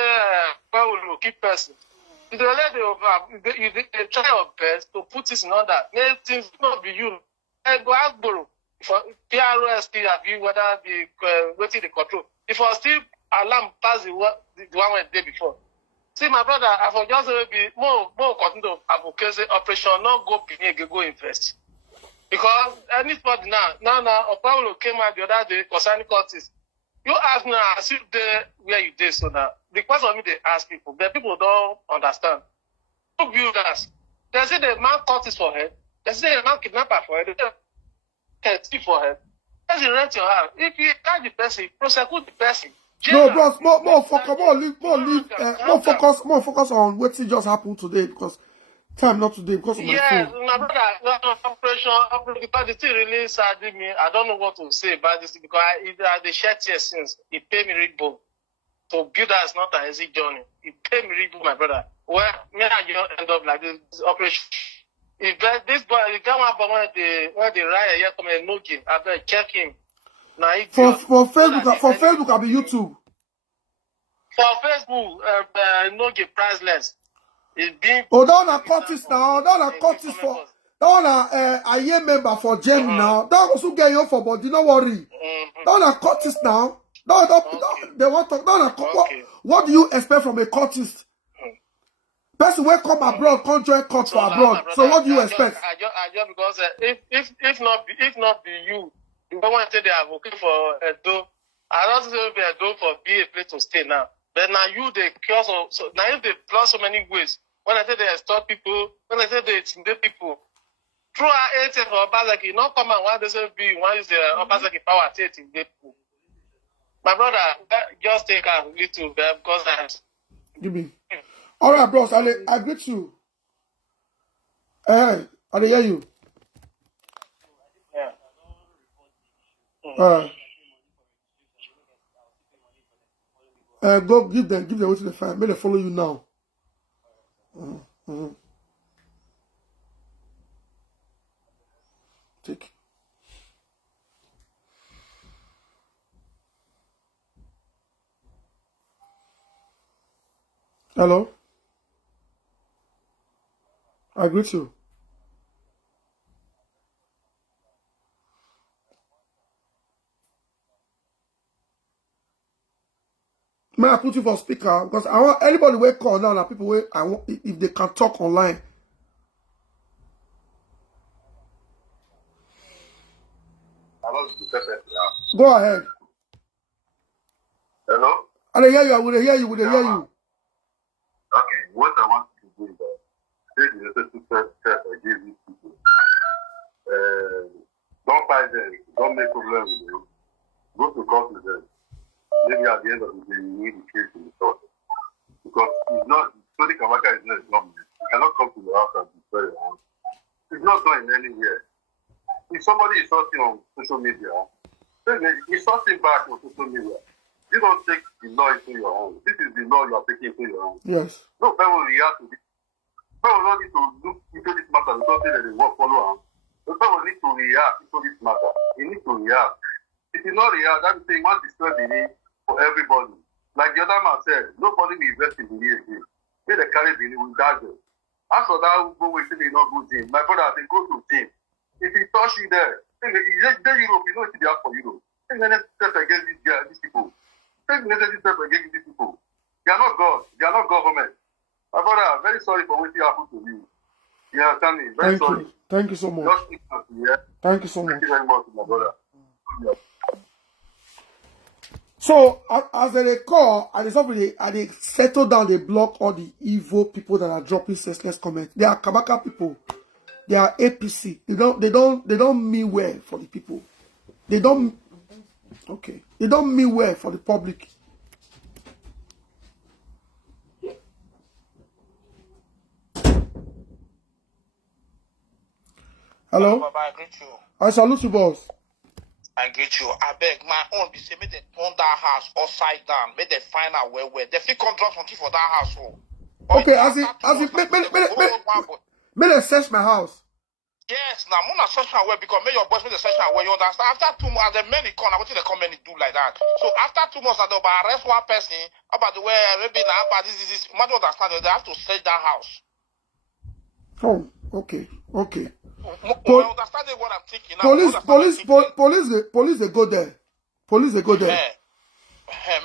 well will keep person. You don't let they try your best to put this in order. Make things not be you. Go ask Boro for PROS still have whether the waiting the control. If I still alarm pass the one went day before. See my brother, I for just be more continue to advocate operation not go begin go invest. Because anybody now Paulo came out the other day concerning Curtis. You ask now as if they where you did so now. Because of me they ask people, but people don't understand. Who builders? They say the man Curtis for head. They say a man kidnapper for head. Can thief for head. Let's rent your house. If you catch the person, prosecute the person. No, bros, more focus on what just happened today because time not today because of my yes, phone. my brother, operation, because the thing really saddened me. I don't know what to say about this because the share tears since it paid me really bone. To build that is not an easy journey. It paid me really bone, my brother. Well, me and you end up like this operation. If this boy, the guy when the riot here come and no game, I better check him. Now For Facebook, I'll be YouTube. For Facebook, no game priceless. It's being. Oh, that one Curtis now. That one Curtis for. That one a year member for Jem now. That also get you for body. Don't worry. That one Curtis now. They want to. What do you expect from a Curtis? Person will come abroad, contract court for abroad. So what do you expect? I just because if not be you don't want to say they are working for Edo. I don't say be Edo for be a place to stay now. But now you they cure so now if they plan so many ways. When I say they stop people, when I say they intimidate people, through our ATM for Obazee, you not come and one they say be one is the Obazee power to intimidate people. My brother, just take a little bit because Give me. All right, bros. I greet you. Hey, I hear you. Go give them what they find. May they follow you now. Take. Hello? I greet you. May I put you for speaker? Because I want anybody who call now, people wait, I want if they can talk online. Go ahead. Hello? I will hear you, I will hear you, I will hear you. Okay, what I want to do is that take the necessary step I give these people. Don't fight them, don't make problems with them. Go to court with them. Maybe at the end of the day, you need the case to be sorted. Because it's not, Tony Kabaka is not a government. You cannot come to your house and destroy your house. It's not going anywhere. If somebody is sorting on social media, he's sorting back on social media. You don't take the law into your own. This is the law you are taking into your own. Yes. No, people will react to this. People will not need to look into this matter because they will follow him. People will need to react into this matter. You need to react. If you not react, that means you want to destroy the need for everybody. Like the other man said, nobody will invest in the need again. They carry the need, will die there. As for that, go wait till they not go gym. My brother, they go to gym. If he touch you there, then Europe, you know what they ask for Europe. Take the next step against these people. Take the necessary step against these people. They are not God. They are not government. My brother, I'm very sorry for what happened to you. You understand me? Very sorry. Thank you so much. Thank you so much. Thank you very much, my brother. Yeah. So as they call and they settle down, they block all the evil people that are dropping senseless comments. They are Kabaka people. They are APC. They don't mean well for the people. They don't mean well for the public. Hello? Baba, I greet you. I salute you, boss. I greet you. I beg my own be say make them turn that house upside down. Make them find out where they fit contract something for that house. Okay, as it make them search my house. Yes, now I'm not searching where because make your boys make the search where you understand. After 2 months, the many come, I want to come and do like that. So after 2 months, they'll arrest one person about the way maybe now about this. Matter understand they have to search that house. Oh, okay. Understand what I'm thinking now. Police they go there. Police they go there.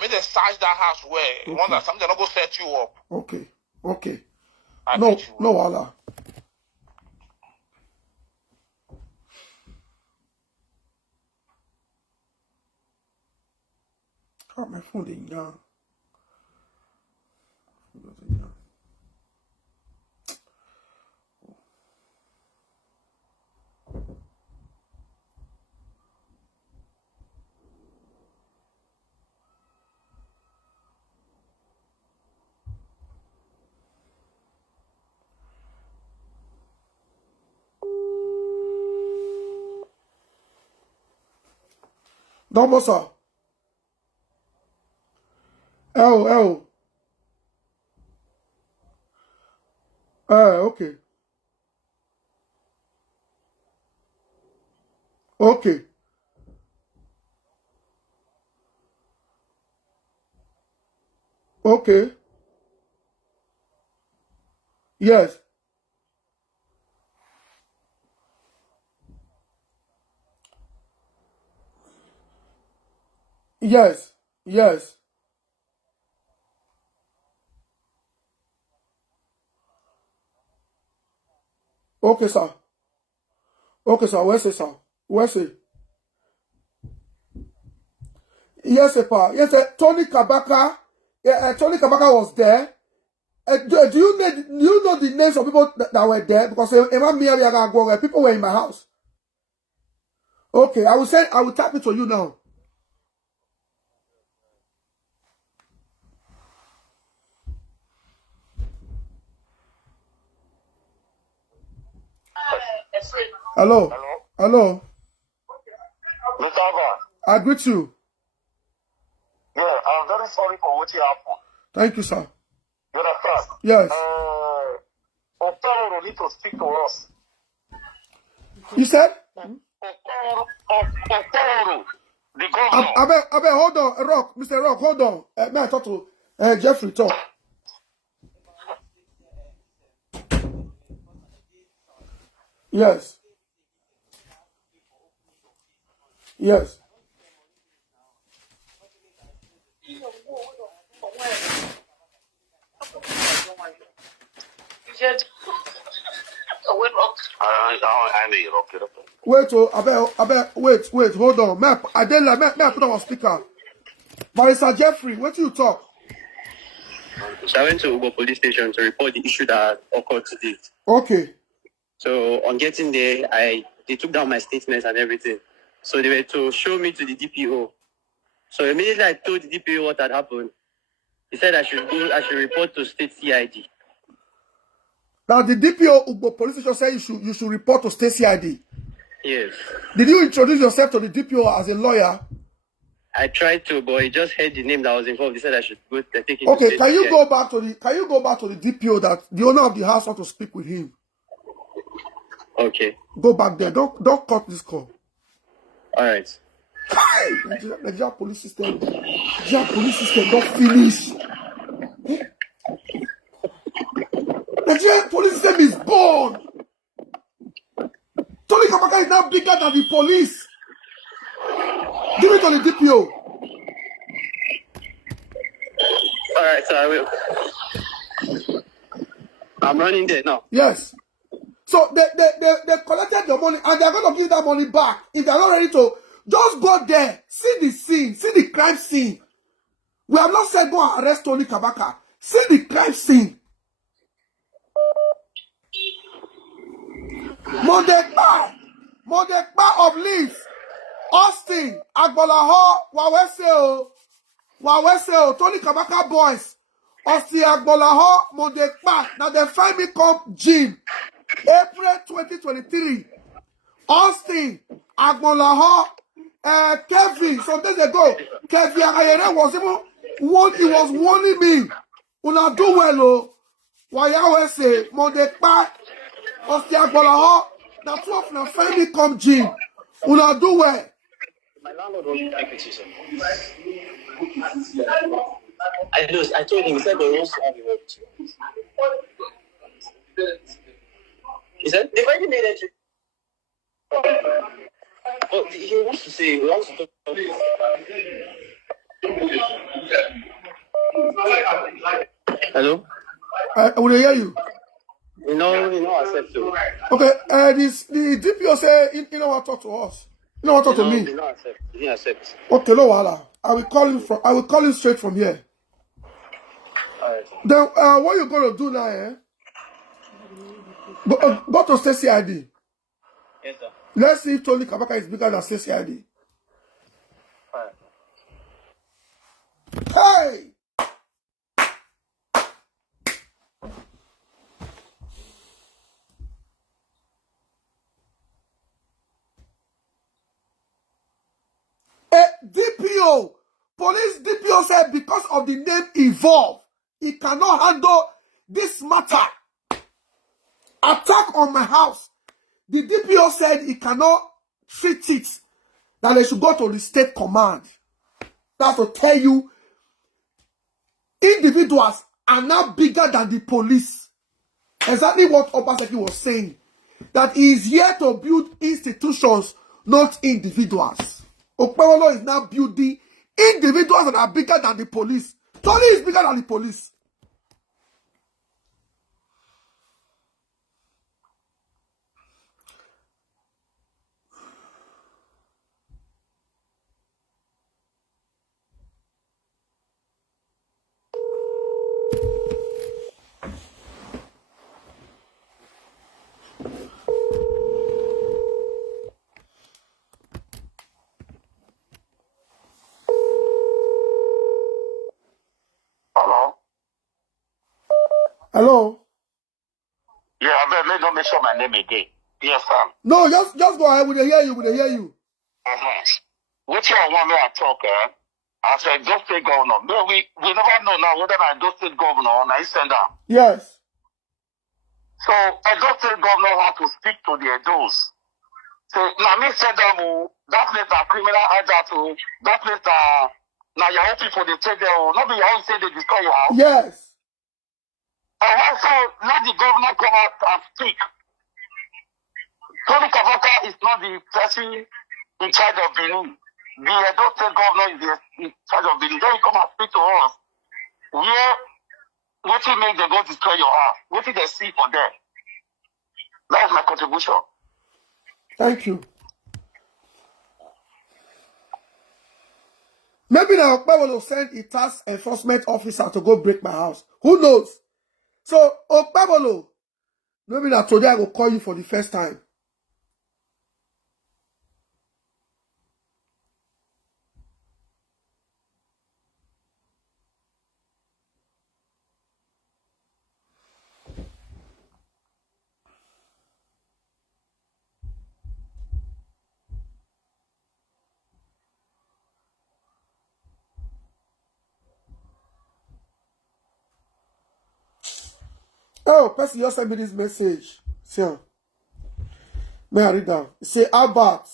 Make them search that house where you understand they're not go set you up. Okay. No, Allah. Oh, my phone is young. Don't sir. Okay. Yes. Okay, sir. Where's it, sir? Where's it? Yes, Epa. Yes, Tony Kabaka. Tony Kabaka was there. Do you know the names of people that were there? Because people were in my house. Okay, I will type it to you now. Hello. I greet you. Yeah, I'm very sorry for what happened. Thank you, sir. You understand? Yes. Okoro need to speak to us. You said? Okoro, the governor. Hold on, Mr. Rock, hold on. May I talk to Jeffrey talk? Yes. Yes. Wait, wait, hold on. Map, I didn't like map put on speaker. Marissa Jeffrey, what do you talk? So I went to Ubo police station to report the issue that occurred today. Okay. So on getting there, they took down my statements and everything. So they were to show me to the DPO. So immediately I told the DPO what had happened. He said I should report to state CID. Now the DPO Ubo police station said you should report to state CID. Yes. Did you introduce yourself to the DPO as a lawyer? I tried to, but he just heard the name that was involved. He said I should go take it. Okay, can you go back to the DPO that the owner of the house wants to speak with him? Okay. Go back there. Don't cut this call. All right. Nigeria police system don't finish. Nigeria police system is born. Tony Kabaka is now bigger than the police. Give it to the DPO. All right, so I will. I'm running there now. Yes. So they collected your money and they're going to give that money back. If they're not ready to, just go there, see the scene, see the crime scene. We have not said go and arrest Tony Kabaka. See the crime scene. Modekpa of Leeds, Austin, Agbolaho, Waweseo, Tony Kabaka boys, Austin, Agbolaho, Modekpa. Now they find me come June, April 2023. Austin, Agbolaho, Kevin, some days ago, Kevin Ayere was warning me. Una do well, Waweseo, Modekpa, Austin, Agbolaho. Now 12 now finally come June. Una do well. My landlord wants to speak with you, sir. I told him, he said he wants to have a word with you. He said, they've already made it. But he wants to say, he wants to talk to you. Hello? I will hear you. No, accept you. Okay, the DPO say, you don't want to talk to us. You don't want to talk to me. He didn't accept. Okay, no wahala. I will call him straight from here. Alright. Then what you gonna do now, eh? Go to state CID. Yes, sir. Let's see if Tony Kabaka is bigger than state CID. Alright. Hey! DPO, police DPO said because of the name involved, he cannot handle this matter. Attack on my house. The DPO said he cannot treat it, that they should go to the state command. That's to tell you, individuals are now bigger than the police. Exactly what Obazee was saying. That he is here to build institutions, not individuals. Okpewolo is now building individuals that are bigger than the police. Tony is bigger than the police. Hello? Yeah, I better don't mention my name again. Yes, sir. No, just go ahead. We hear you. Which one want me to talk, I said, just state governor. No, we never know now whether I just state governor or I send down. Yes. So, I just state governor have to speak to the Edos. So, now me said that place are criminal hideout to, that place are, now your own people, they take their own, not be your own say they destroy your house. Yes. And also, let the governor come out and speak. Tony Kabaka is not the person in charge of Benin. The Edo State governor is in charge of Benin. Then you come and speak to us. Where, what will make them go destroy your house? What did they see for them? That is my contribution. Thank you. Maybe now Okpebolo will send a task enforcement officer to go break my house. Who knows? So Okpebolo, maybe now today I will call you for the first time. Oh, person just sent me this message. See, may I read down? Say, Albert,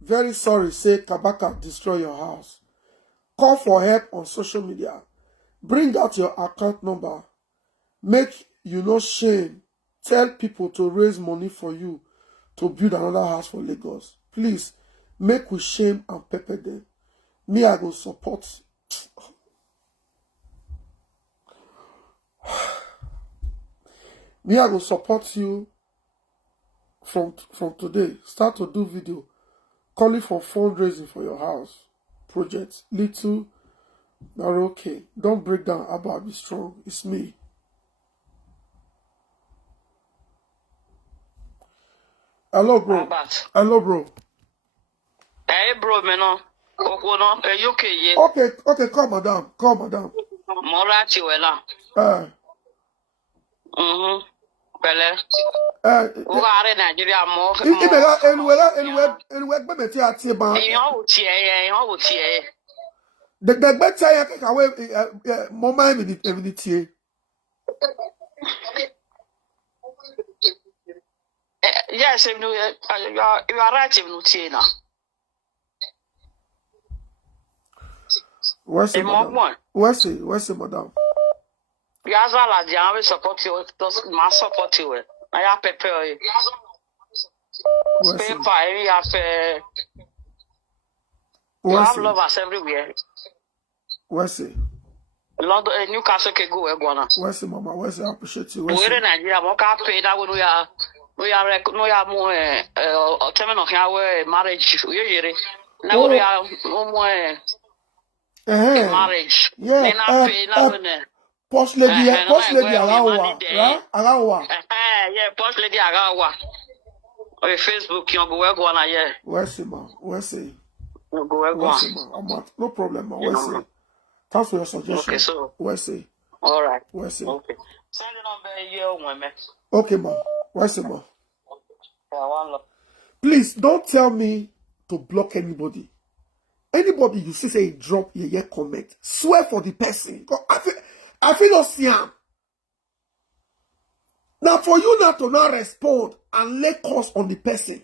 very sorry, say Kabaka destroy your house. Call for help on social media. Bring out your account number. Make you no shame. Tell people to raise money for you to build another house for Lagos. Please, make we shame and pepper them. Me, I go support. Me, I will support you from today. Start to do video calling for fundraising for your house project. Little, are okay. Don't break down. About be strong. It's me. Hello, bro. Albert. Hello, bro. Hey, bro, man. Are you okay? Okay. Call madam. Morati wela. Bele. Are Nigeria more. Anyway, but you are here, man. You tie. The better I can away mama everything. Yes, you are right, you tie now. Where's it, madam? Where's it, madam? You as well as I will support you. My support you. I have prepare you. Paper, you have lovers everywhere. Where's it? London, Newcastle can go where where's it, mama? Where's it? I appreciate you. We're in Nigeria. We can't pay that when we are more terminal here marriage. Now we are no more marriage. Yeah. Post lady Agawa. Yeah, post lady Agawa. On Facebook, you go where go on here. Where's it, man? Where's it? You go where go on. No problem, man. Where's it? Thanks for your suggestion. Okay, so. Where's it? All right. Where's it? Okay. Send the number here, okay, man. Where's it, man? Please don't tell me to block anybody. Anybody you see say drop your comment, swear for the person. I feel not see him. Now for you not to not respond and lay curse on the person.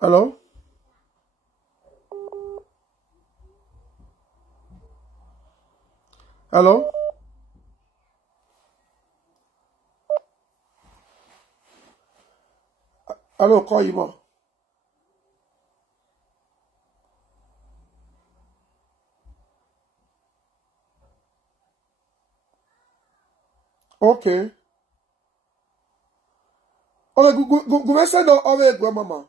Hello? Hello? Hello, call you more. Okay. Okay, go send over grandmama.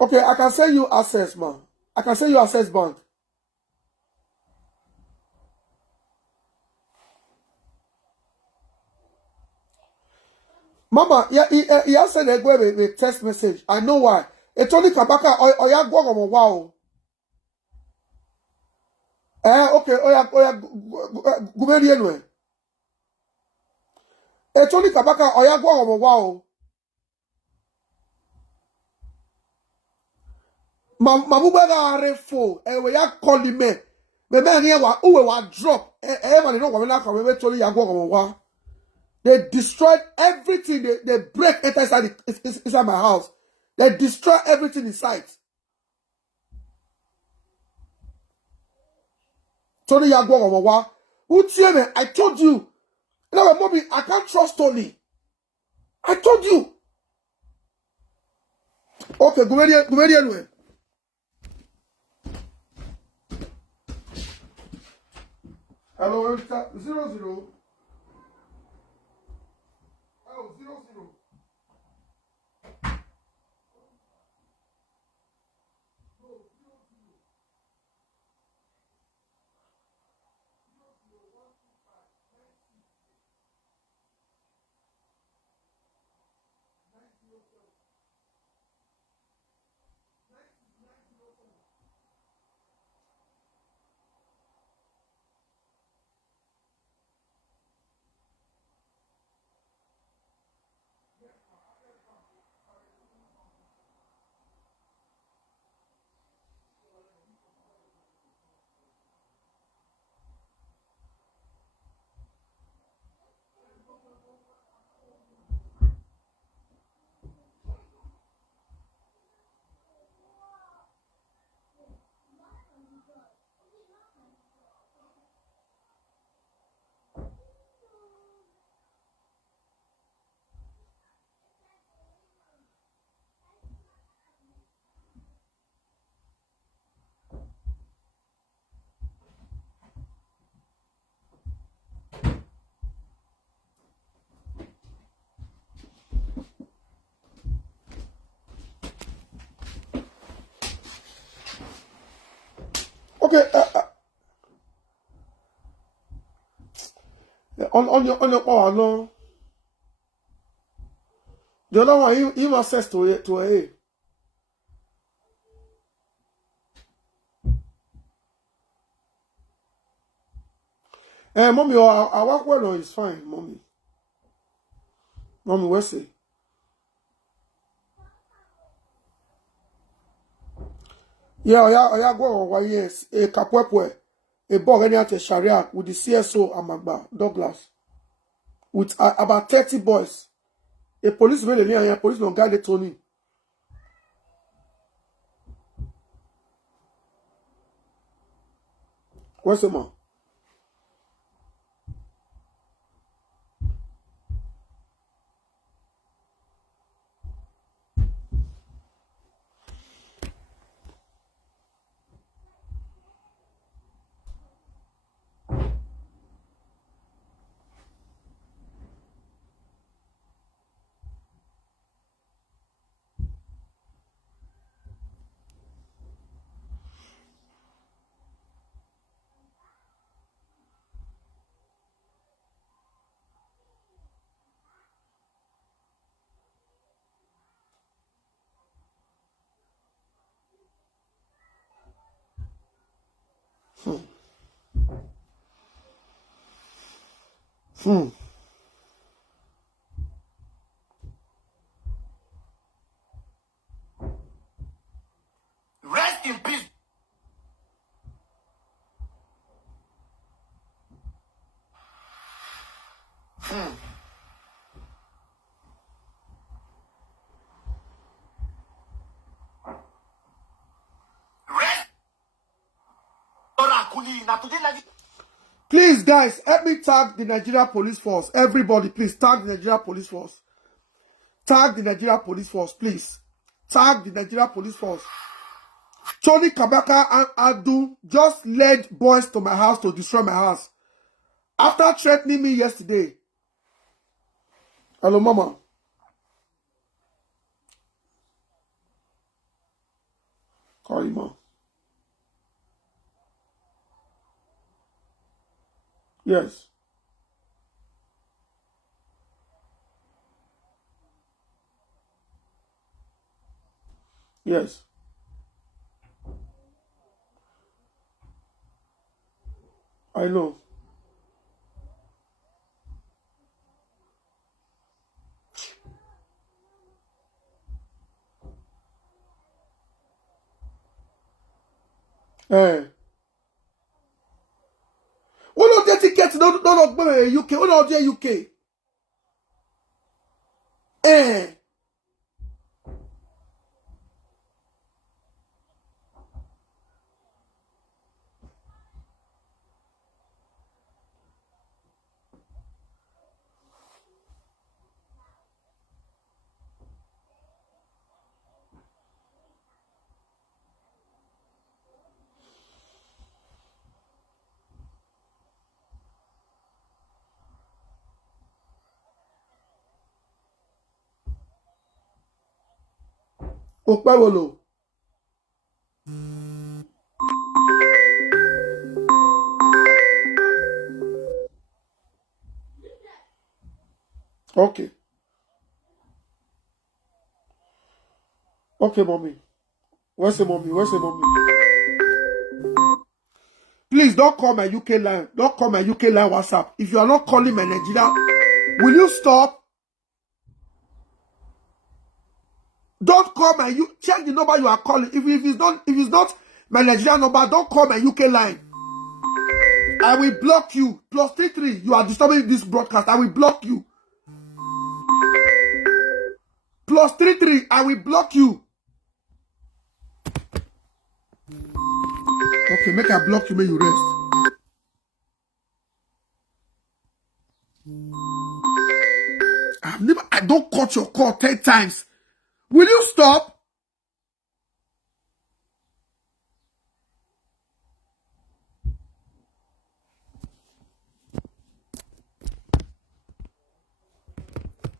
Okay, I can send you access, man. I can send you access bank. Mama, he has sent a text message. I know why. Tony Kabaka oya gwo omo wa o. Okay, oya gumeri enu e. Tony Kabaka oya gwo omo wa o. Mamubaga arefo we ya call me. Me here wa uwe wa drop. Man no wa na ka we Tony ya gwo omo wa. They destroyed everything. They break inside my house. They destroy everything inside. Tony Yagwa Omowa. Utieme, I told you. No, mommy, I can't trust Tony. I told you. Okay, go anyway. Hello, 00. Oh, 00. Okay, on your power, no. The other one, you access to a. Mommy, I work well on is fine, mommy. Mommy, what's it? Yeah, go over, yes. A Kapwepwe, a bog at Sharia with the CSO Amagba, Douglas. With about 30 boys. A policeman and a policeman guided Tony. What's the man? Rest in peace. Please, guys, help me tag the Nigeria Police Force. Everybody, please tag the Nigeria Police Force. Tag the Nigeria Police Force, please. Tag the Nigeria Police Force. Tony Kabaka and Adu just led boys to my house to destroy my house. After threatening me yesterday. Hello, Mama. Call you, Mom. Yes. Yes. I know. Eh. Who not get ticket? No, UK. Who not get UK? Eh. Okpawolo. Okay. Okay, mommy. Where's the mommy? Where's the mommy? Please don't call my UK line. Don't call my UK line WhatsApp. If you are not calling my Nigeria, will you stop? Don't call my check the number you are calling. If it's not my Nigerian number, don't call my UK line. I will block you. +33. You are disturbing this broadcast. I will block you. +33. I will block you. Okay, make I block you, may you rest. I don't cut your call 10 times. Will you stop?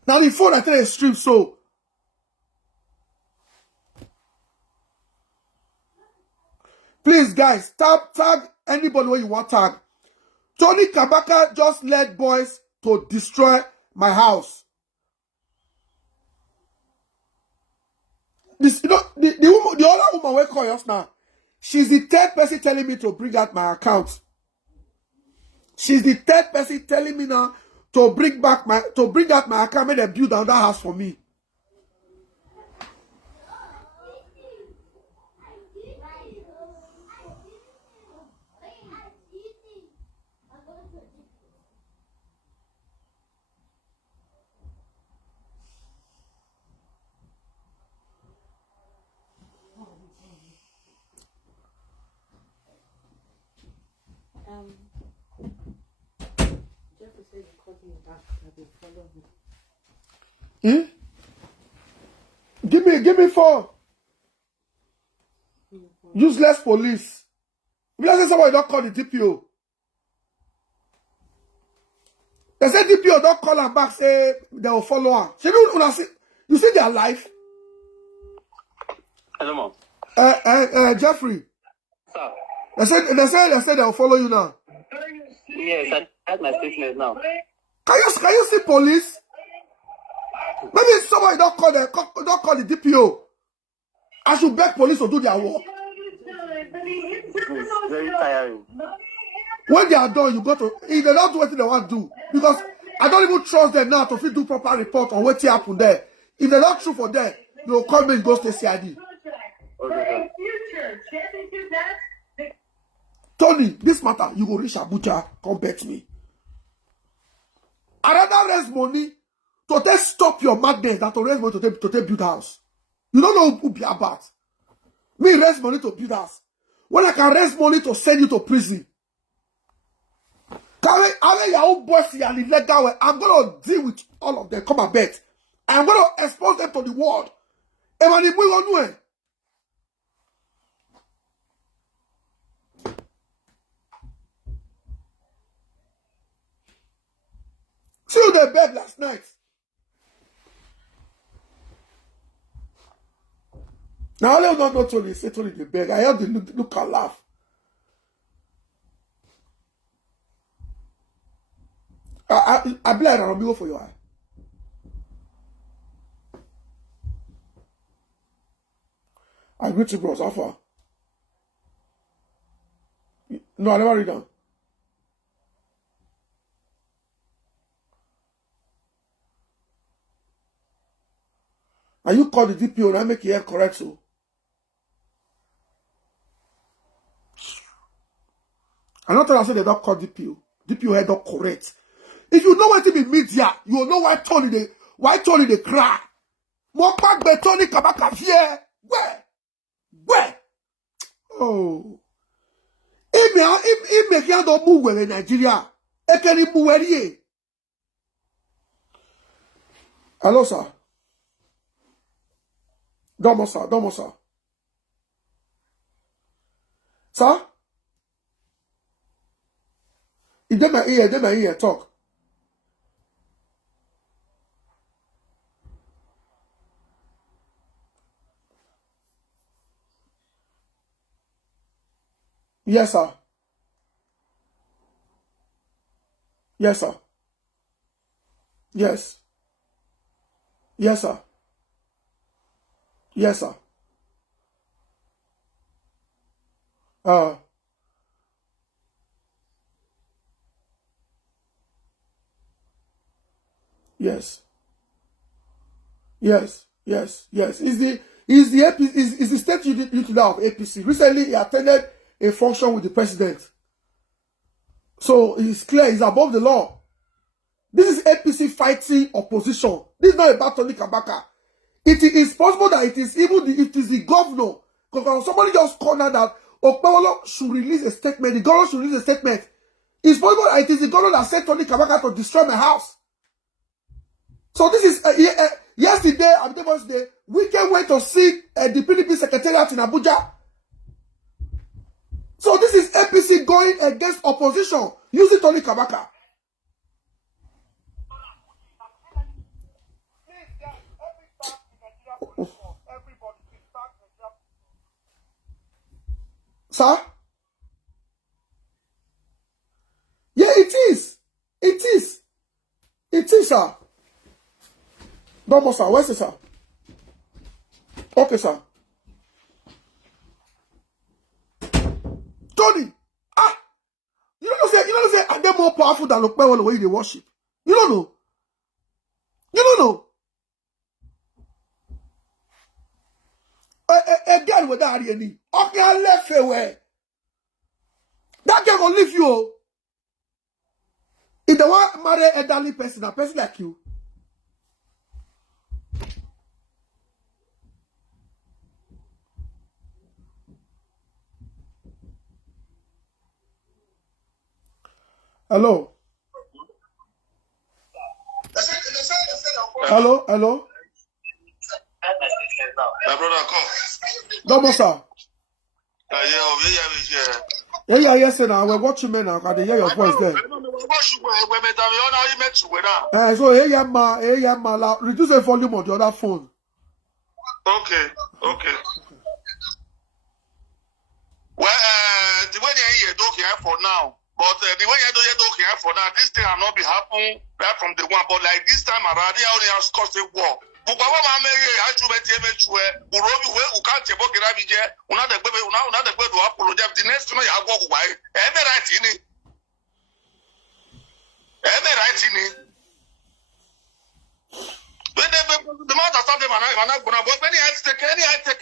Now the phone I tell you stream so. Please, guys, tag anybody where you want tag. Tony Kabaka just led boys to destroy my house. This, the other woman will call us now. She's the third person telling me to bring out my account. She's the third person telling me now to bring out my account and build another house for me. Jeffrey said you called me back that they follow me. Give me 4. Useless police. If I say somebody don't call the DPO. They say DPO don't call her back, say they will follow her. You see their life? Hello, Mom. Jeffrey. Sir. They say they will follow you now. Yes, I had my statement now. Can you see police? Maybe somebody don't call the DPO. I should beg police to do their work. It's very tiring. When they are done, you go to. If they don't do what they want to do, because I don't even trust them now to do proper report on what happened there. If they're not true for them, they will call me and go to CID. Okay. Tony, this matter, you go reach Abuja, come bet me. I rather raise money to stop your madness than to raise money to build house. You don't know who be about. Me raise money to build house. When I can raise money to send you to prison. I'm going to deal with all of them. Come and bet. I'm going to expose them to the world. See you in bed last night. Now I don't know Tony. Say Tony the beg. I heard the look and laugh. I be like a for your eye. greet you, bros. How far? No, I never read them. And you call the DPO and I make it correct, so. I'm not trying to say they don't call DPO. DPO head not correct. If you know what to be media, you will know why Tony they cry. More back by Tony Kabaka here. Where? Oh. If make you don't move well in Nigeria. E can you move where? Hello, sir. Domo, sir. Sir? If they my ear, talk. Yes, sir. Yes, sir. Yes. Yes, sir. Yes, sir. Yes. Is the state leader of APC. Recently, he attended a function with the president. So it's clear he's above the law. This is APC fighting opposition. This is not about Tony Kabaka. It is possible that it is the governor. Because somebody just cornered that Okpawolo should release a statement. The governor should release a statement. It's possible that it is the governor that sent Tony Kabaka to destroy my house. So this is yesterday, Weekend went to see the PDP secretariat in Abuja. So this is APC going against opposition using Tony Kabaka. Sir? Yeah, it is. It is, sir. No, sir. Where's it, sir? Okay, sir. Tony! You don't say, and they're more powerful than Okpawolo the way they worship. You don't know. A girl with that any. Okay, I left away. That girl will leave you. If they want to marry a elderly person, a person like you. Hello. Hello. My brother, come. No, sir. Yeah, sir. Now we're watching me now. I can hear your voice there. So reduce the volume of the other phone. Okay. Well, the way they don't care for now, but the way they don't care for now, this thing will not be happening right from the one. But like this time around, they only have caused a war. The next time you go why? Every right in it. When the matter started, I'm not gonna. But when I take anything.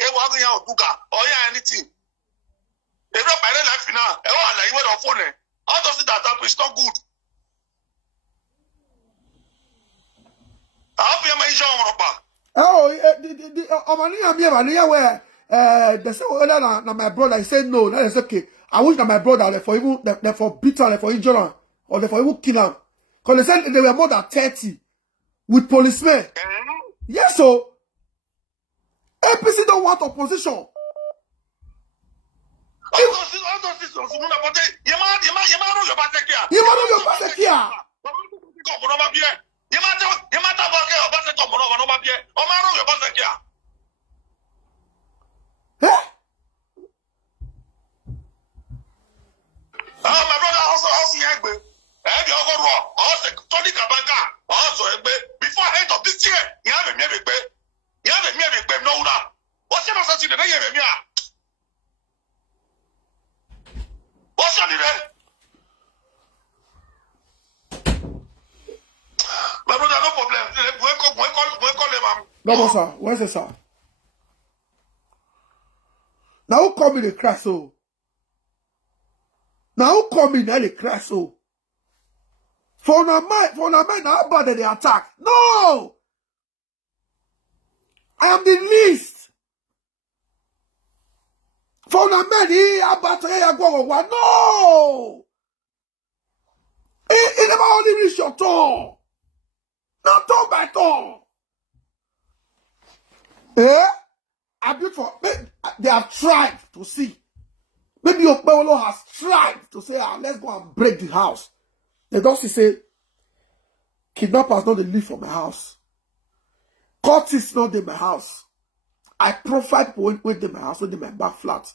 Everybody like now. Like you were on phone. How does it that happen? It's not good. They say na my brother. He said no. That is okay. I wish that my brother they for bitter, they for injury, or they for even kill him. Because they said they were more than 30 with policemen. Yes, so APC don't want opposition. My brother also Tony Kabaka also before end of this year, you have a no. What What's your assassin? The name of what's your name? My brother, no problem. We call them. No, sir. Where's the sir? Now who call me the crash so? Now who call me the crash so? For na man, how bad they attack? No! I am the least. For na man, he about to go one. No! He never only reach your tongue. Not tongue by tongue. Eh? I built for they have tried to see. Maybe your Paulo has tried to say, let's go and break the house. They don't say, kidnappers not they live for my house. Cultists not in my house. I profile people when they my house, when they my back flat.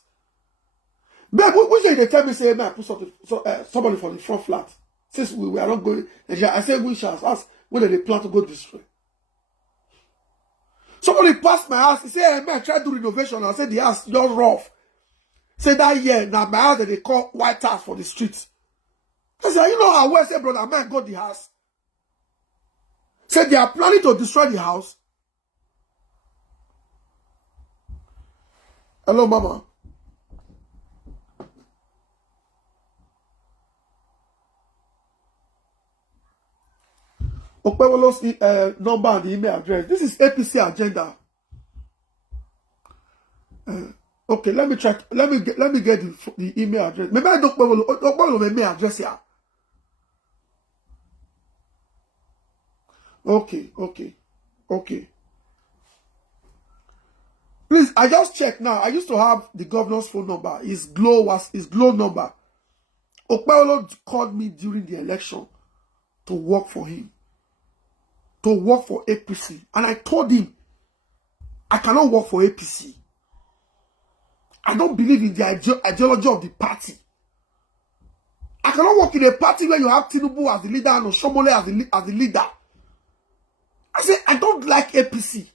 But which day they tell me, say, man, I put somebody for the front flat. Since we are not going, I say, we shall ask when they plan to go destroy. Somebody passed my house. He said, hey, man, try to do renovation. I said, the house, you're rough. Say that year, now my house that they call White House for the streets. I said, you know how well, say, brother, man, got the house. Said they are planning to destroy the house. Hello, mama. Okpewolo's number and the email address. This is APC agenda. Okay, let me check. Let me get the email address. Maybe I don't Okpewolo email address here. Okay. Please, I just checked now. I used to have the governor's phone number. His glow number. Okpewolo called me during the election to work for him. To work for APC. And I told him, I cannot work for APC. I don't believe in the ideology of the party. I cannot work in a party where you have Tinubu as the leader and Oshomole as the leader. I said, I don't like APC.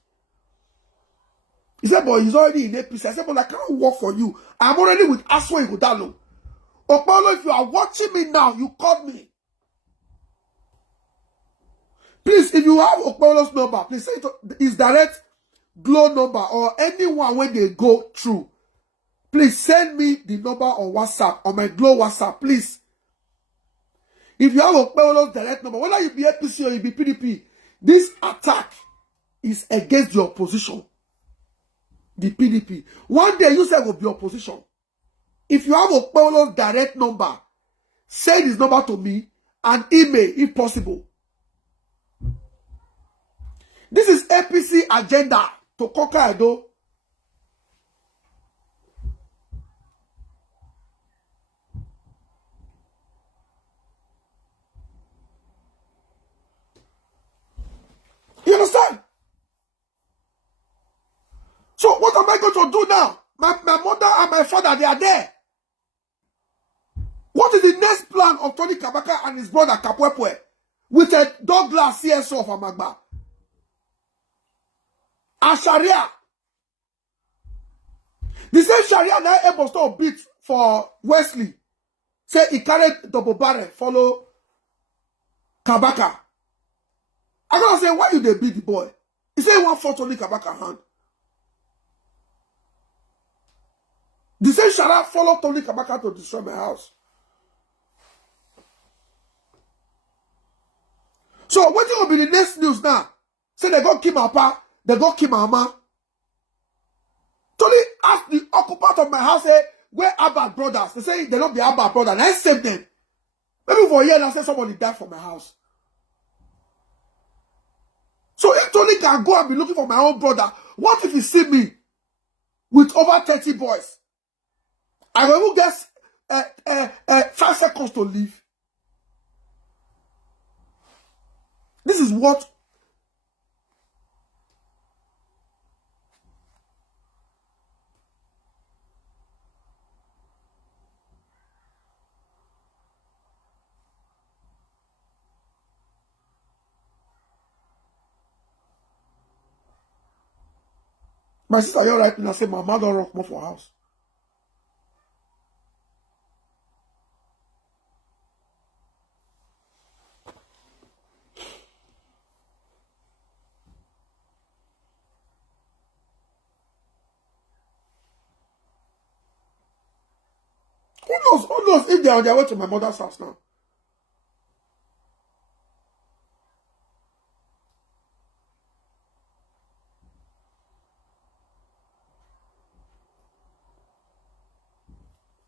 He said, but he's already in APC. I said, but I cannot work for you. I'm already with Aswa Ighodalo. Okpewolo, if you are watching me now, you called me. Please, if you have Okpewolo's number, please say his direct glow number or anyone when they go through. Please send me the number on WhatsApp, on my glow WhatsApp, please. If you have Okpewolo's direct number, whether you be APC or you be PDP, this attack is against the opposition. The PDP. One day you say will be opposition. If you have Okpewolo's direct number, send his number to me and email if possible. This is APC agenda to conquer Edo. You understand? So what am I going to do now? My mother and my father, they are there. What is the next plan of Tony Kabaka and his brother Kapwepwe with a Douglas CSO of Amagba? And Sharia. The same Sharia now able to beat for Wesley. Say he carried double barrel, follow Kabaka. I gotta say, why you they beat the boy? He say he want for Tony Kabaka hand. The same Sharia follow Tony Kabaka to destroy my house. So what will be the next news now? Say they go kill my papa. They go kill my mama. Tony asked the occupant of my house, say, where Abba brothers? They say they don't be Abba brothers. And I saved them. Maybe for a year, I say somebody died from my house. So if Tony can go and be looking for my own brother, what if he see me with over 30 boys? I will get 5 seconds to leave. This is what My sister, you're right, and I say, my mother don't rock more for house. Who knows if they are on their way to my mother's house now?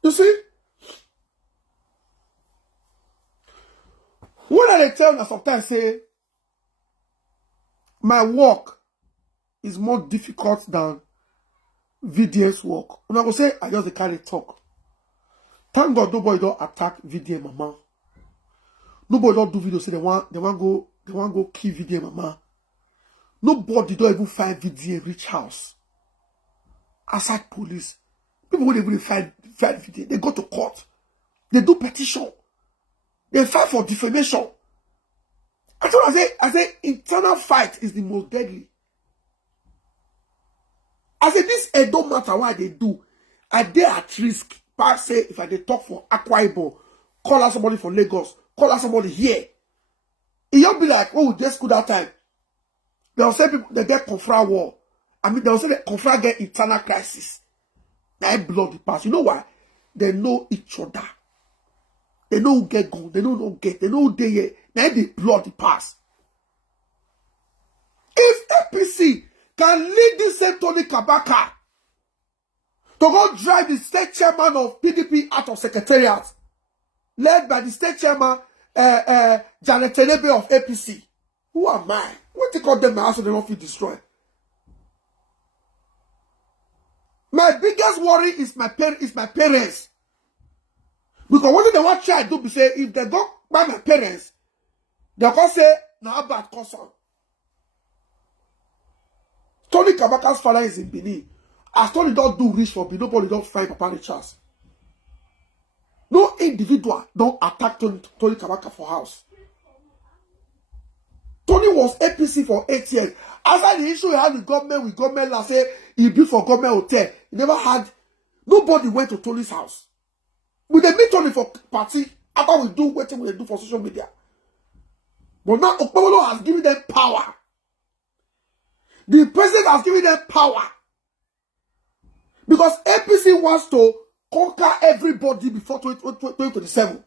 You see? When I tell you sometimes say, my work is more difficult than VDM's work. When I go say, I just carry talk. Thank God nobody don't attack VDM mama. Nobody don't do video say they want go kill VDM mama. Nobody don't even find VDM reach house. Aside police. People when they really find VDM, they go to court. They do petition. They fight for defamation. I say internal fight is the most deadly. I say this it don't matter what they do. I dare at risk. But say if I dey talk for Akwa Ibom, call out somebody from Lagos, call out somebody here. It don't be like, oh, just good that time. They'll say people they get confra war. I mean, they'll say that confra get internal crisis. Now blood the past. You know why? They know each other. They know who get gun. They know who get. They know who they here. Now they blood the past. If APC can lead this same Tony Kabaka to go drive the state chairman of PDP out of secretariat, led by the state chairman, Janet Tenebe of APC. Who am I? What they call them my house so they don't feel destroyed? My biggest worry is my parents. Because what they want to try to do be say, if they go by my parents, they'll go say, now bad concern. Tony Kabaka's father is in Benin. As Tony don't do rich for Benin, nobody don't find Papa Richards. No individual don't attack Tony Kabaka for house. Tony was APC for 8 years. After the issue he had with government last say he built for government hotel. He never had, nobody went to Tony's house. We dey meet Tony for party after we do what we do for social media. But now Okpamolo has given them power. The president has given them power. Because APC wants to conquer everybody before 2027.